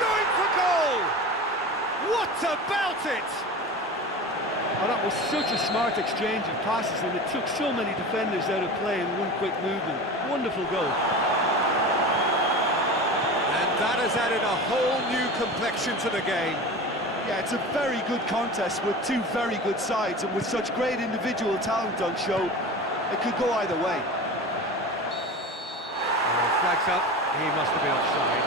Going for goal! What about it? Oh, that was such a smart exchange of passes, and it took so many defenders out of play in one quick movement. Wonderful goal. And that has added a whole new complexion to the game. Yeah, it's a very good contest with two very good sides, and with such great individual talent on show, it could go either way. Flags up, he must have been offside.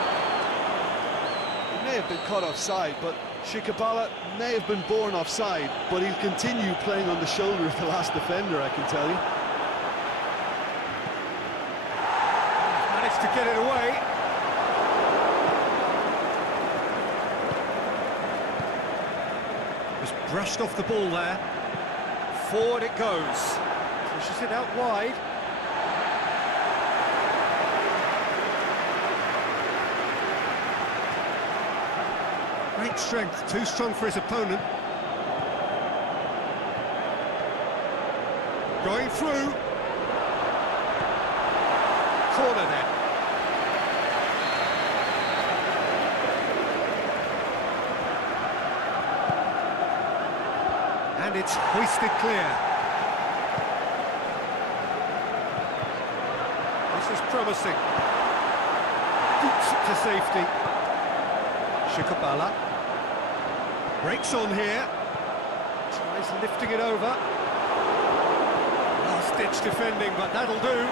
He may have been caught offside, but Shikabala may have been born offside, but he'll continue playing on the shoulder of the last defender, I can tell you. Managed to get it away. Was brushed off the ball there. Forward it goes. Pushes it out wide. Great strength, too strong for his opponent. Going through. Corner then. And it's hoisted clear. This is promising. Boots it to safety. Shikabala. Breaks on here. Tries lifting it over. Last-ditch defending, but that'll do.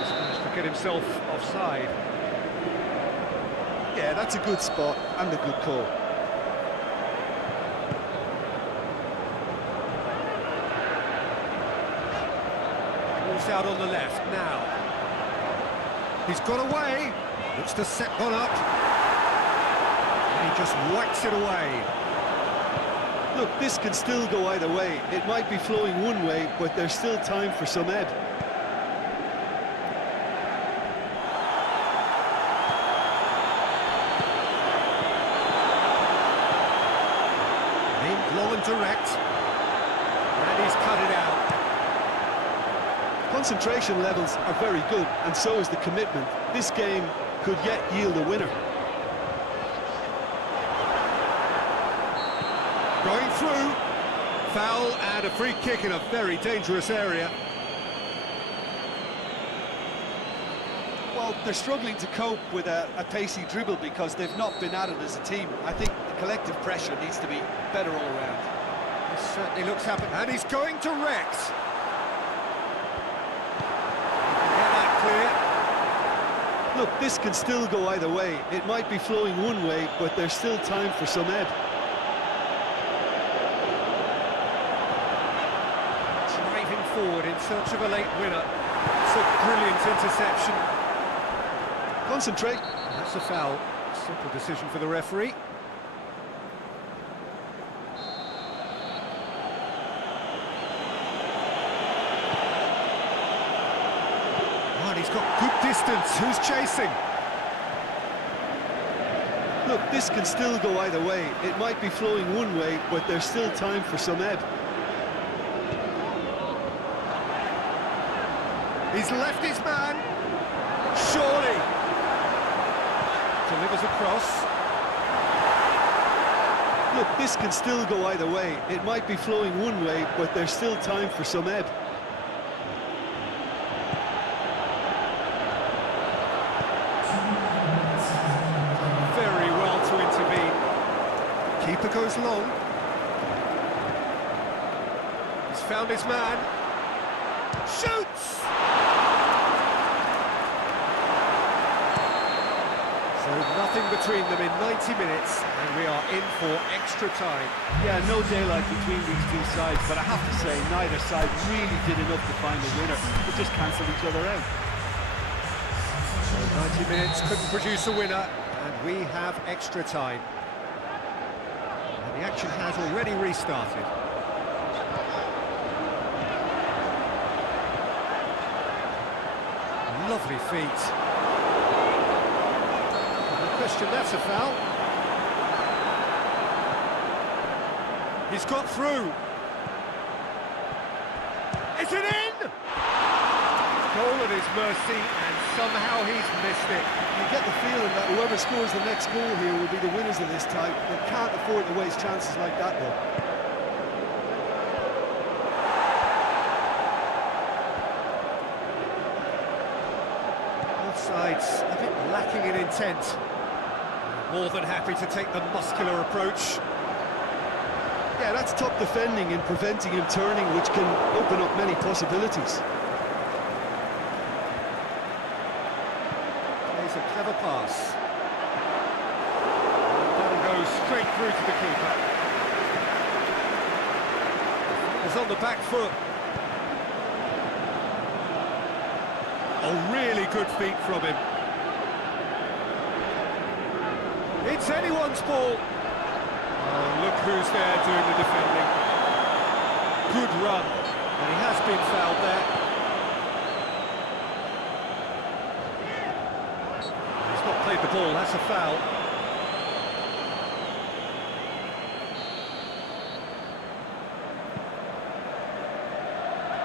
He's managed to get himself offside. Yeah, that's a good spot and a good call. Moves out on the left now. He's got away. Looks to set one up. And he just whacks it away. Look, this can still go either way. It might be flowing one way, but there's still time for some ebb. Aimed long and direct. And he's cut it out. Concentration levels are very good, and so is the commitment. This game could yet yield a winner. Going through. Foul and a free kick in a very dangerous area. Well, they're struggling to cope with a pacey dribble because they've not been at it as a team. I think the collective pressure needs to be better all around. This certainly looks happening. And he's going to Rex. Get that clear. Look, this can still go either way. It might be flowing one way, but there's still time for some ebb. Driving forward in search of a late winner. It's a brilliant interception. Concentrate. That's a foul. Simple decision for the referee. Oh, and he's got good distance. Who's chasing? Look, this can still go either way. It might be flowing one way, but there's still time for some ebb. He's left his man. Surely. Delivers across. Look, this can still go either way. It might be flowing one way, but there's still time for some ebb. Very well to intervene. Keeper goes long. He's found his man. Shoots! So nothing between them in 90 minutes, and we are in for extra time. Yeah, no daylight between these two sides, but I have to say, neither side really did enough to find a winner. They just cancelled each other out. So 90 minutes couldn't produce a winner, and we have extra time. And the action has already restarted. Lovely feet. No question, that's a foul. He's got through. Is it in? Goal at his mercy, and somehow he's missed it. You get the feeling that whoever scores the next goal here will be the winners of this tie. They can't afford to waste chances like that, though. Sides a bit lacking in intent. More than happy to take the muscular approach. Yeah, that's top defending and preventing him turning, which can open up many possibilities. Plays a clever pass. That'll go straight through to the keeper. It's on the back foot. Oh, really good feet from him. It's anyone's ball. Oh, look who's there doing the defending. good run, and he has been fouled there. He's not played the ball, that's a foul.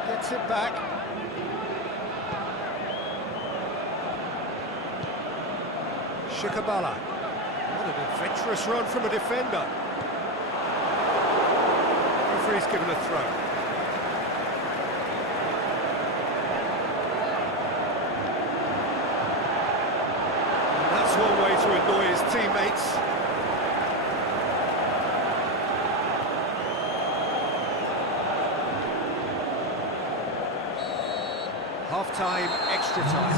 Gets it back. Shikabala. What an adventurous run from a defender. Referee's given a throw. And that's one way to annoy his teammates. Half-time, extra time.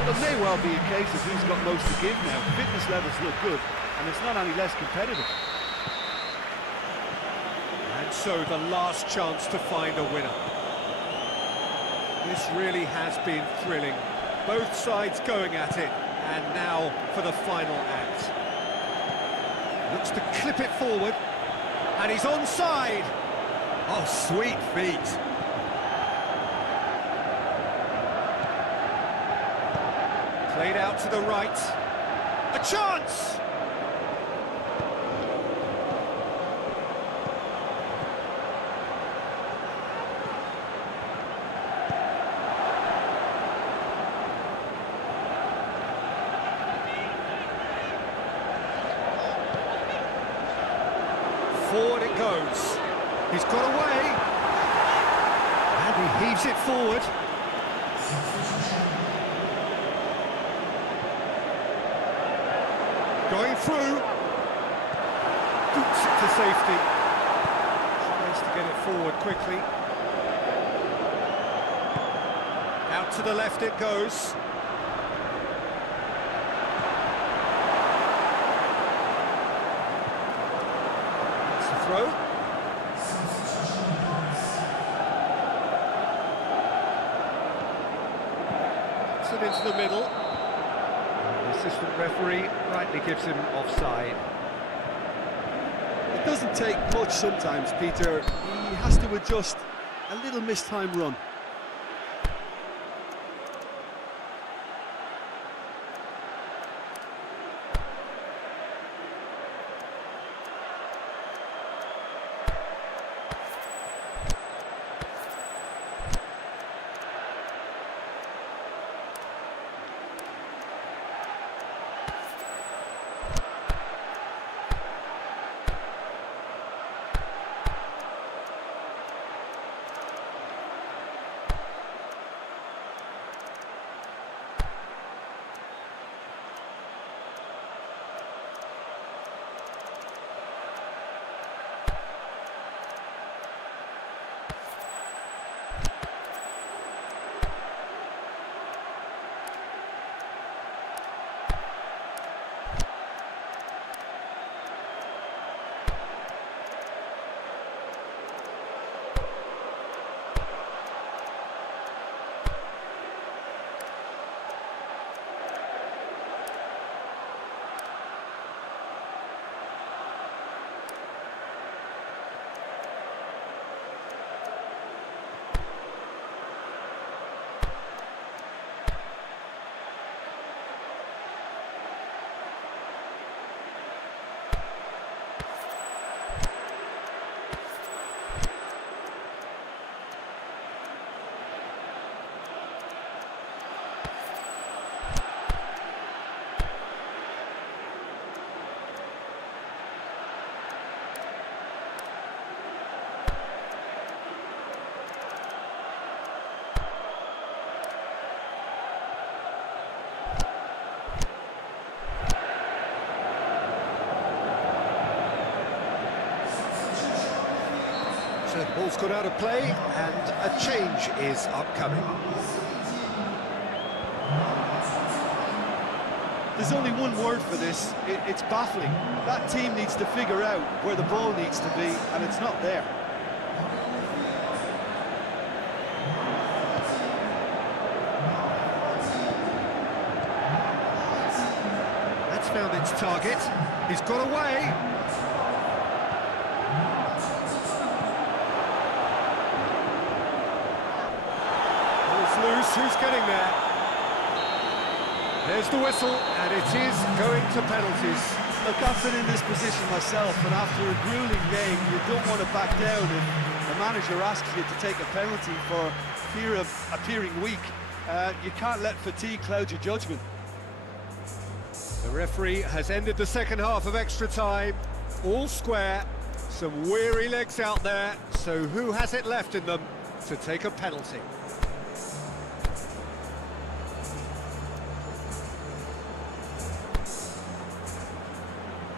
Well, it may well be a case of who's got most to give now. Fitness levels look good, and it's not any less competitive. And so the last chance to find a winner. This really has been thrilling. Both sides going at it, and now for the final act. Looks to clip it forward, and he's onside. Oh, sweet feet. Played out to the right. A chance! Forward it goes. He's got away. And he heaves it forward. Going through. Boots it to safety. Tries to get it forward quickly. Out to the left it goes. That's the throw. Puts it into the middle. The assistant referee rightly gives him offside. It doesn't take much sometimes, Peter. He has to adjust a little mistimed run. So the ball's gone out of play, and a change is upcoming. There's only one word for this. It's baffling. That team needs to figure out where the ball needs to be, and it's not there. That's found its target. He's got away. who's getting there. There's the whistle, and it is going to penalties. Look, I've been in this position myself, and after a grueling game, you don't want to back down if the manager asks you to take a penalty for fear of appearing weak. You can't let fatigue cloud your judgment. The referee has ended the second half of extra time. All square, some weary legs out there, so who has it left in them to take a penalty?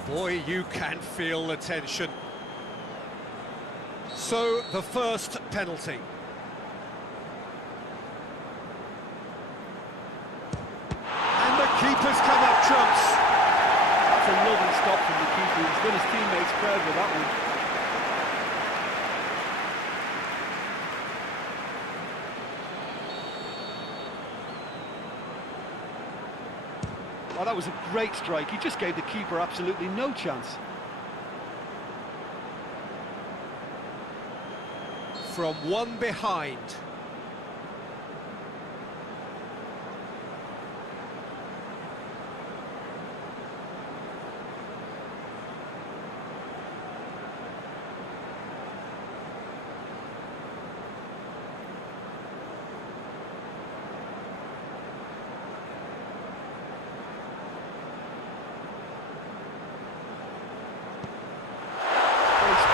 Boy, you can feel the tension. So, the first penalty. And the keeper's come up trumps. That's a lovely stop from the keeper. He's done his teammates proud with that one. Oh, that was a great strike. He just gave the keeper absolutely no chance. From one behind.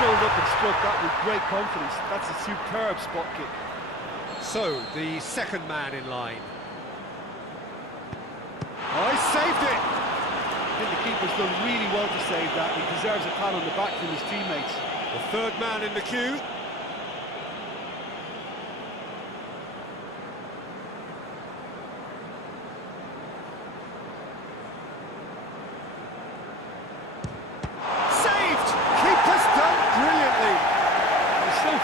Up and struck that with great confidence. That's a superb spot kick. So, the second man in line. Oh, he saved it! I think the keeper's done really well to save that. He deserves a pat on the back from his teammates. The third man in the queue.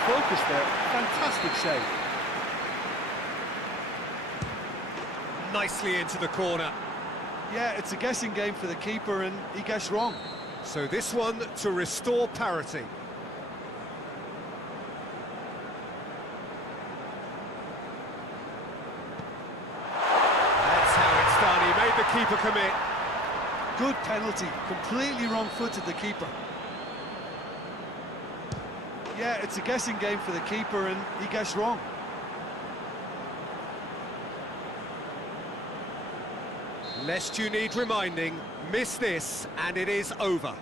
Focused there, fantastic save. Nicely into the corner. Yeah, it's a guessing game for the keeper and he guessed wrong. So this one to restore parity. That's how it's done, he made the keeper commit. Good penalty, completely wrong-footed the keeper. Yeah, it's a guessing game for the keeper and he guessed wrong. Lest you need reminding, miss this and it is over.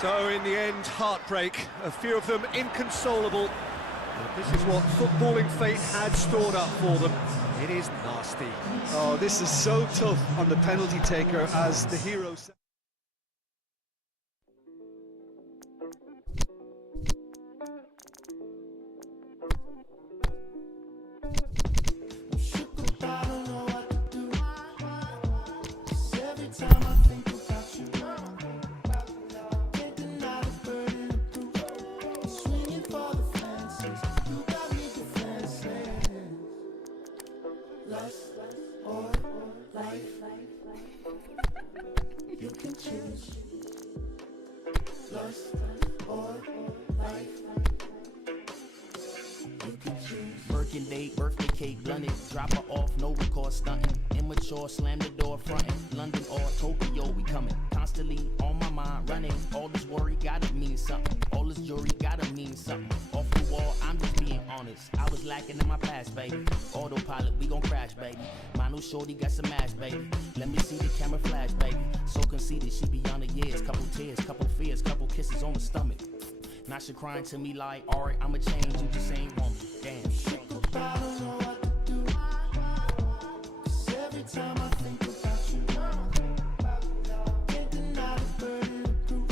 So, in the end, heartbreak, a few of them inconsolable. But this is what footballing fate had stored up for them. It is nasty. Oh, this is so tough on the penalty taker as the hero said. You can choose lust or life. You can choose. Birkin date, birthday cake, blunted, drop her off, no record stunting. Immature, slam the door fronting. London or Tokyo, we coming. Constantly on my mind, running. All this worry gotta mean something. All this jewelry gotta mean something. Off the wall, I'm just being honest. I was lacking in my past, baby. Autopilot, we gon' crash, baby. My new shorty got some ass, baby. Let me see the camera flash, baby. So conceited, she beyond the years. Couple tears, couple fears, couple kisses on the stomach. Now she crying to me like, alright, I'ma change, you just ain't want me. Damn. I don't know what to do. 'Cause every time I think about you, can't deny the burden of proof.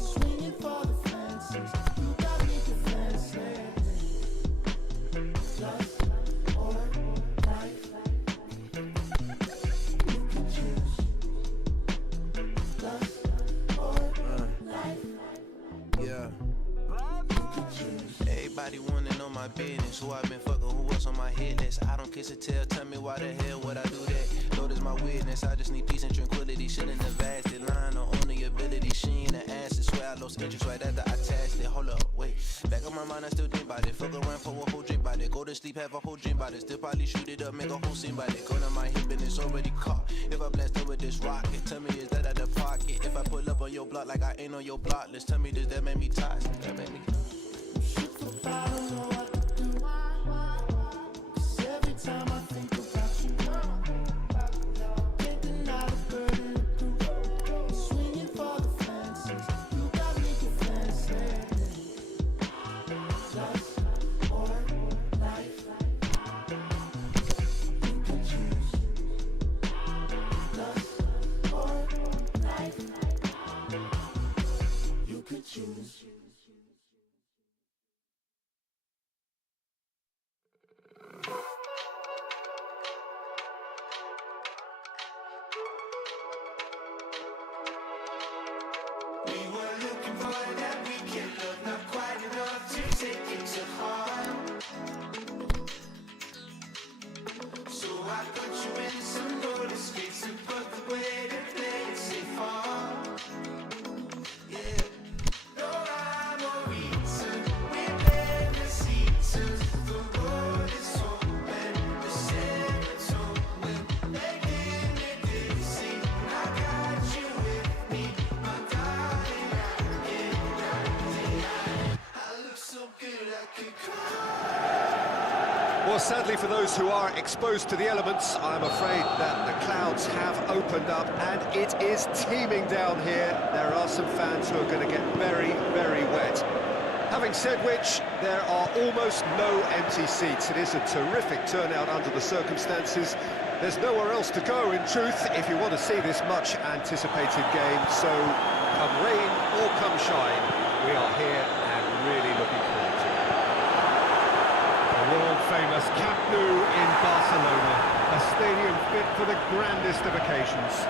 Swinging for the fences, you got me defenseless. Lust or life, you can choose. Lust or life, Yeah. you can choose. Everybody wanna know my business. Who I been fucking, who else on my hit list. I don't kiss or tell, tell me why the hell would I do that? Lord is my witness, I just need peace and tranquility. Shouldn't have asked it, lying on only ability. She ain't an ass, I swear I lost interest right after I tasked it. Hold up, wait, back on my mind I still think about it. Fuck around for a whole drink by it. Go to sleep, have a whole dream about it. Still probably shoot it up, make a whole scene by it. Gun on my hip and it's already caught. If I blast her with this rocket, tell me is that out the pocket? If I pull up on your block like I ain't on your block list, tell me does that make me toxic? That make me I don't know what to do. 'Cause every time I think about you, can't deny the burden of proof. Swinging for the fences, you got me defensive. Lust or life, you can choose. Lust or life, you can choose. We were looking for that weekend love, not quite enough to take it to heart. So I put you in some roller skates and put the way to play it safe on. Yeah, no rhyme or reason, we're playing the seasons. The road is open, the serotonin, making me dizzy. I got you with me, my darling. I look so good I could cry. Well, sadly for those who are exposed to the elements, I'm afraid that the clouds have opened up and it is teeming down here. There are some fans who are going to get very, very wet. Having said which, there are almost no empty seats. It is a terrific turnout under the circumstances. There's nowhere else to go, in truth, if you want to see this much anticipated game. So, come rain or come shine, we are here and really looking forward to it. The world-famous Camp Nou in Barcelona, a stadium fit for the grandest of occasions.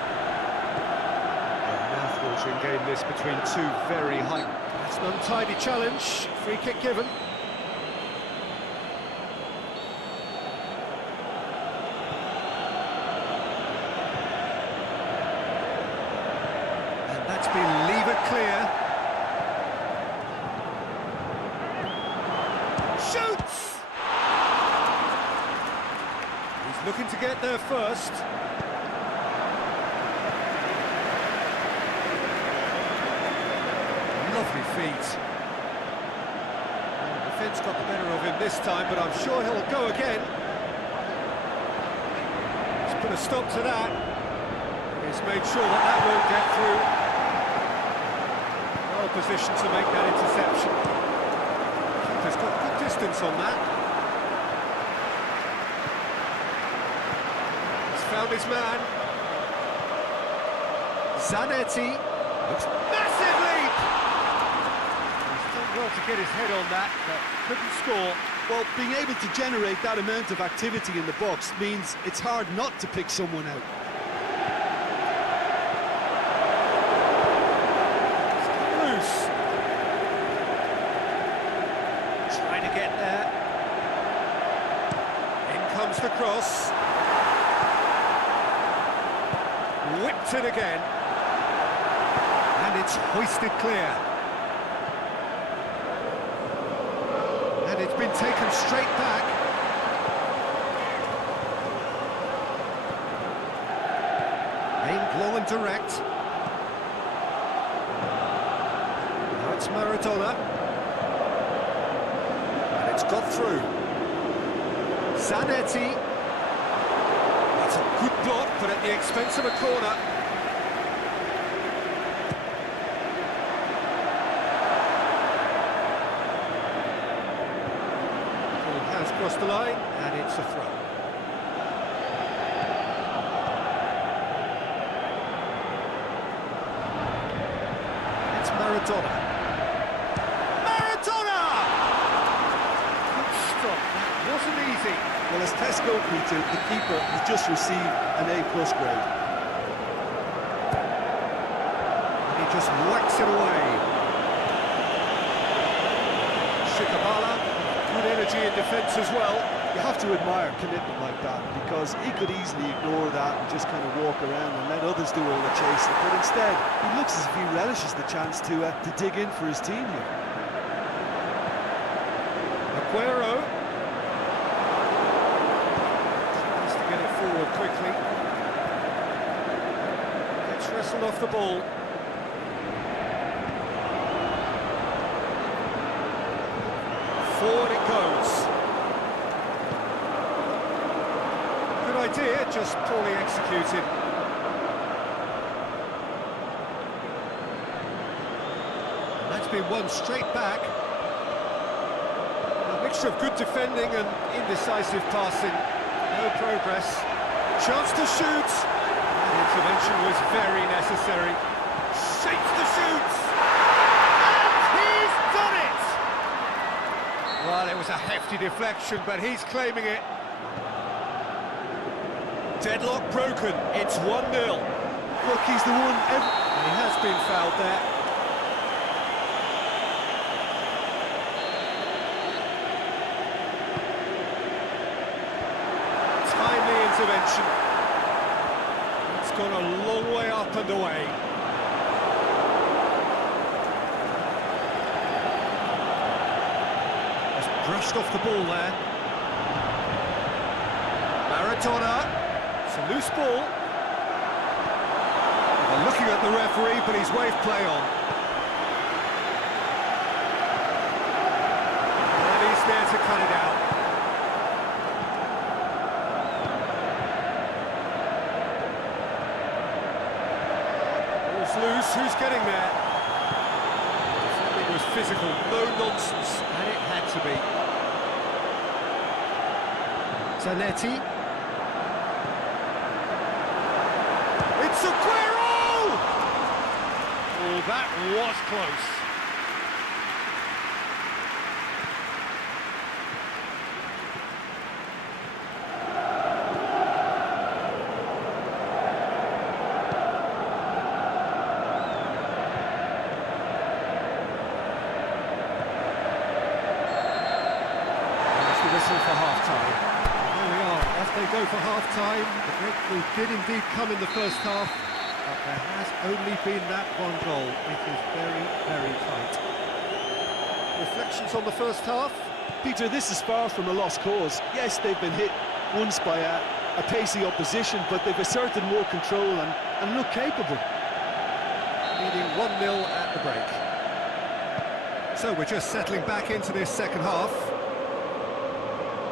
A mouth-watering game this between two very high... That's an untidy challenge, free kick given. And that's been levered clear. Shoots! He's looking to get there first. Lovely feet. Well, the defence got the better of him this time, but I'm sure he'll go again. He's put a stop to that. He's made sure that that won't get through. Well positioned to make that interception. Keeper's got good distance on that. He's found his man. Zanetti. Looks massive leap! He's done well to get his head on that, but couldn't score. Well, being able to generate that amount of activity in the box means it's hard not to pick someone out. Loose. Trying to get there. In comes the cross. Whipped it again. And it's hoisted clear. And it's been taken straight back. Aimed long and direct. Now it's Maradona. And it's got through. Zanetti. That's a good block, but at the expense of a corner. Across the line, and it's a throw. It's Maradona. Maradona! Good stop. That wasn't easy. Well, as Tesco tweeted, the keeper has just received an A+ grade. And he just whacks it away. Shikabala, good energy energy in defence as well. You have to admire commitment like that, because he could easily ignore that and just kind of walk around and let others do all the chasing. But instead, he looks as if he relishes the chance to dig in for his team here. Aguero tries to get it forward quickly. Gets wrestled off the ball. Forward it goes. Good idea, just poorly executed. And that's been won straight back. A mixture of good defending and indecisive passing. No progress. Chance to shoot. That intervention was very necessary. Shapes the shoots. And he's done it! Well, it was a hefty deflection, but he's claiming it. Deadlock broken. It's 1-0. Look, he's the one... And he has been fouled there. Timely intervention. It's gone a long way up and away. Just brushed off the ball there. Maradona. It's a loose ball. They're looking at the referee, but he's waved play on. And he's there to cut it out. Ball's loose, who's getting there? It was physical, no nonsense, and it had to be. Zanetti. It's Aguero! Oh, that was close. There's the whistle for half-time. Here we are, as they go for half-time. The breakthrough did indeed come in the first half, but there has only been that one goal. It is very, very tight. Reflections on the first half? Peter, this is far from a lost cause. Yes, they've been hit once by a pacey opposition, but they've asserted more control and look capable. Leading 1-0 at the break. So we're just settling back into this second half.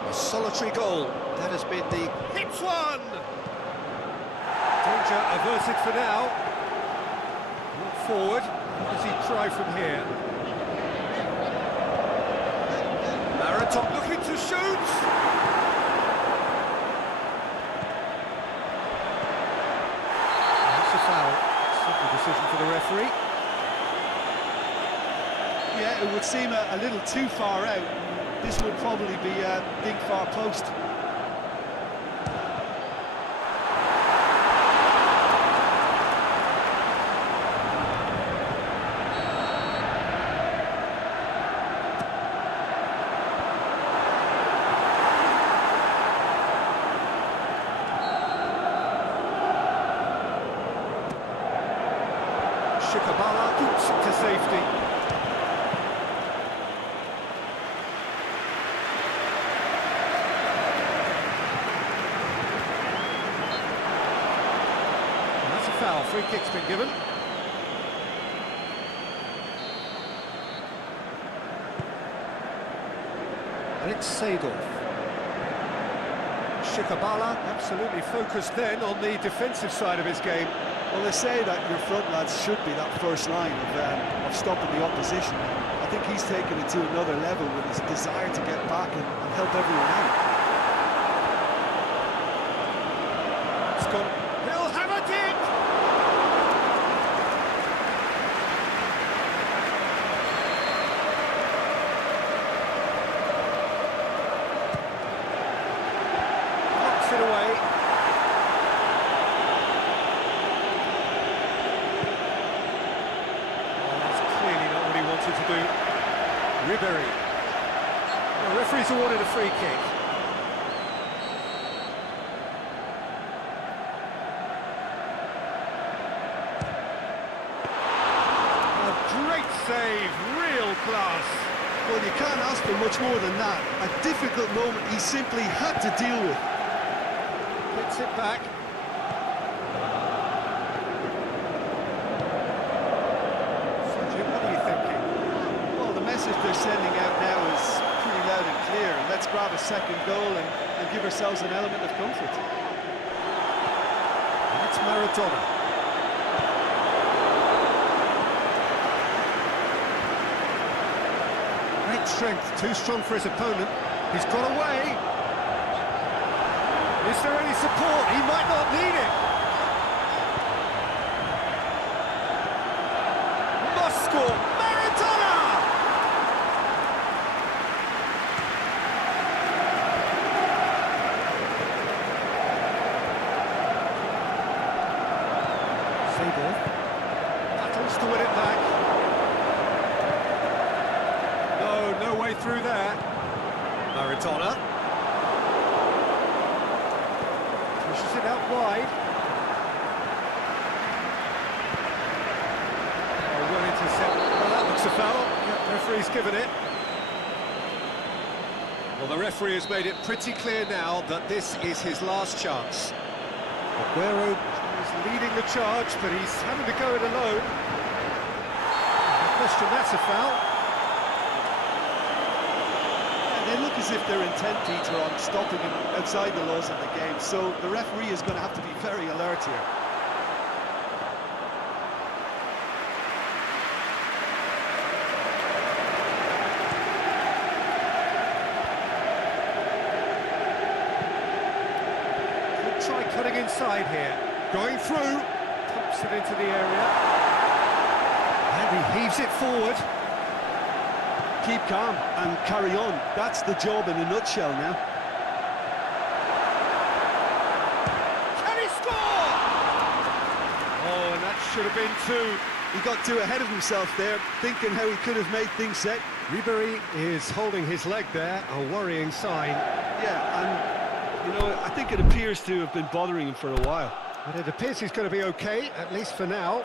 A solitary goal. That has been the hit one! Danger averted for now. Look forward. What does he try from here? Marathon looking to shoot! That's a foul. Simple decision for the referee. Yeah, it would seem a little too far out. This would probably be a big far post. Shikabala boots to safety. And that's a foul. Free kick's been given. Alex Seydorf. Shikabala absolutely focused then on the defensive side of his game. Well, they say that your front lads should be that first line of stopping the opposition. I think he's taken it to another level with his desire to get back and help everyone out. It's gone. He'll have it in! Knocks it away. To do. Ribéry. The referee's awarded a free kick. A great save, real class. Well, you can't ask for much more than that. A difficult moment he simply had to deal with. Gets it back. Sergeant, what are you thinking? Well, the message they're sending out now is pretty loud and clear. Let's grab a second goal and give ourselves an element of comfort. That's Maradona. Great strength, too strong for his opponent. He's got away. Is there any support? He might not need it. Must score. Maradona! Seedorf battles to win it back. No way through there. Maradona. Pushes it out wide. Oh, well intercepted. Well, that looks a foul. Yep, referee's given it. Well, the referee has made it pretty clear now that this is his last chance. Aguero is leading the charge, but he's having to go it alone. No question, that's a foul. They look as if they're intent, Peter, on stopping him outside the laws of the game, so the referee is going to have to be very alert here. Could try cutting inside here. Going through. Pumps it into the area. And he heaves it forward. Keep calm and carry on. That's the job in a nutshell now. Can he score? Oh, and that should have been two. He got too ahead of himself there, thinking how he could have made things set. Ribery is holding his leg there, a worrying sign. Yeah, and, you know, I think it appears to have been bothering him for a while. But it appears he's going to be okay, at least for now.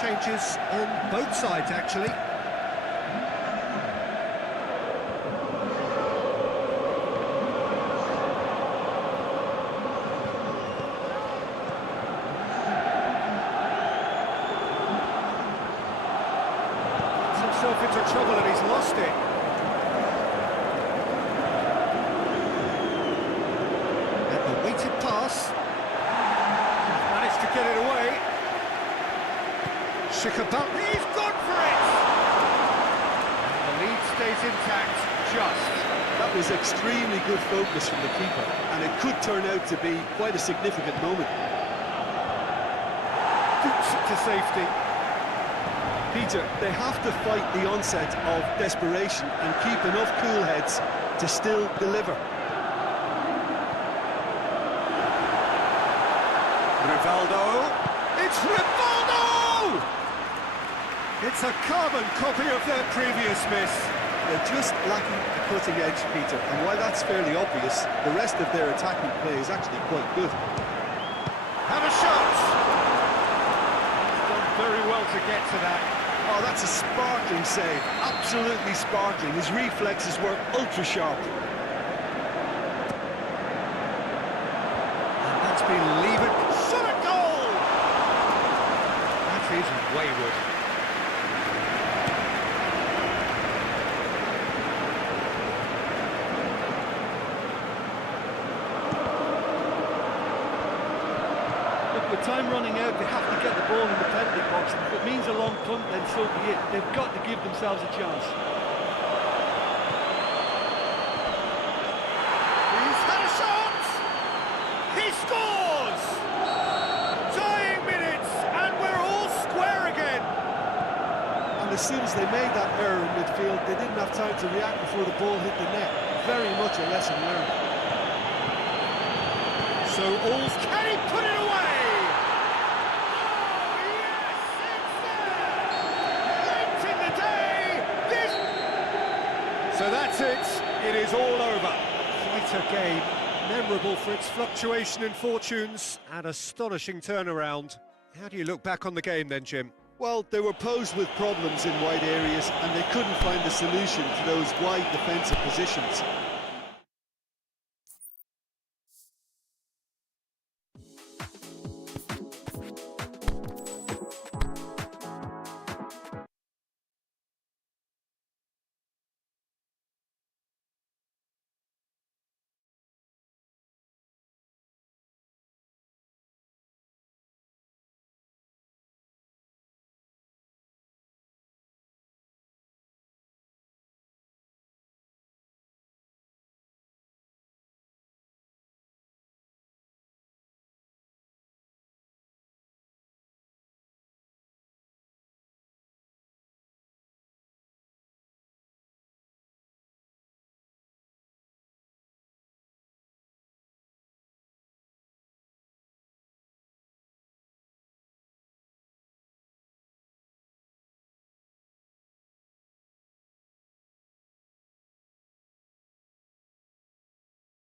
Changes on both sides, actually. Gets himself into trouble and he's lost it. And the weighted pass. Managed to get it away. He's gone for it! And the lead stays intact, just. That was extremely good focus from the keeper, and it could turn out to be quite a significant moment. Boots it to safety. Peter, they have to fight the onset of desperation and keep enough cool heads to still deliver. Rivaldo. It's Rivaldo! It's a carbon copy of their previous miss. They're just lacking the cutting edge, Peter, and while that's fairly obvious, the rest of their attacking play is actually quite good. And a shot! He's done very well to get to that. Oh, that's a sparkling save, absolutely sparkling. His reflexes were ultra sharp. And that's been levered. Shot a goal! That is wayward. With time running out, they have to get the ball in the penalty box. If it means a long punt, then so be it. They've got to give themselves a chance. He's had a shot! He scores! Dying minutes, and we're all square again. And as soon as they made that error in midfield, they didn't have time to react before the ball hit the net. Very much a lesson learned. So all's... Can he put it away? So that's it, it is all over. Quite a game, memorable for its fluctuation in fortunes and astonishing turnaround. How do you look back on the game then, Jim? Well, they were posed with problems in wide areas and they couldn't find a solution to those wide defensive positions.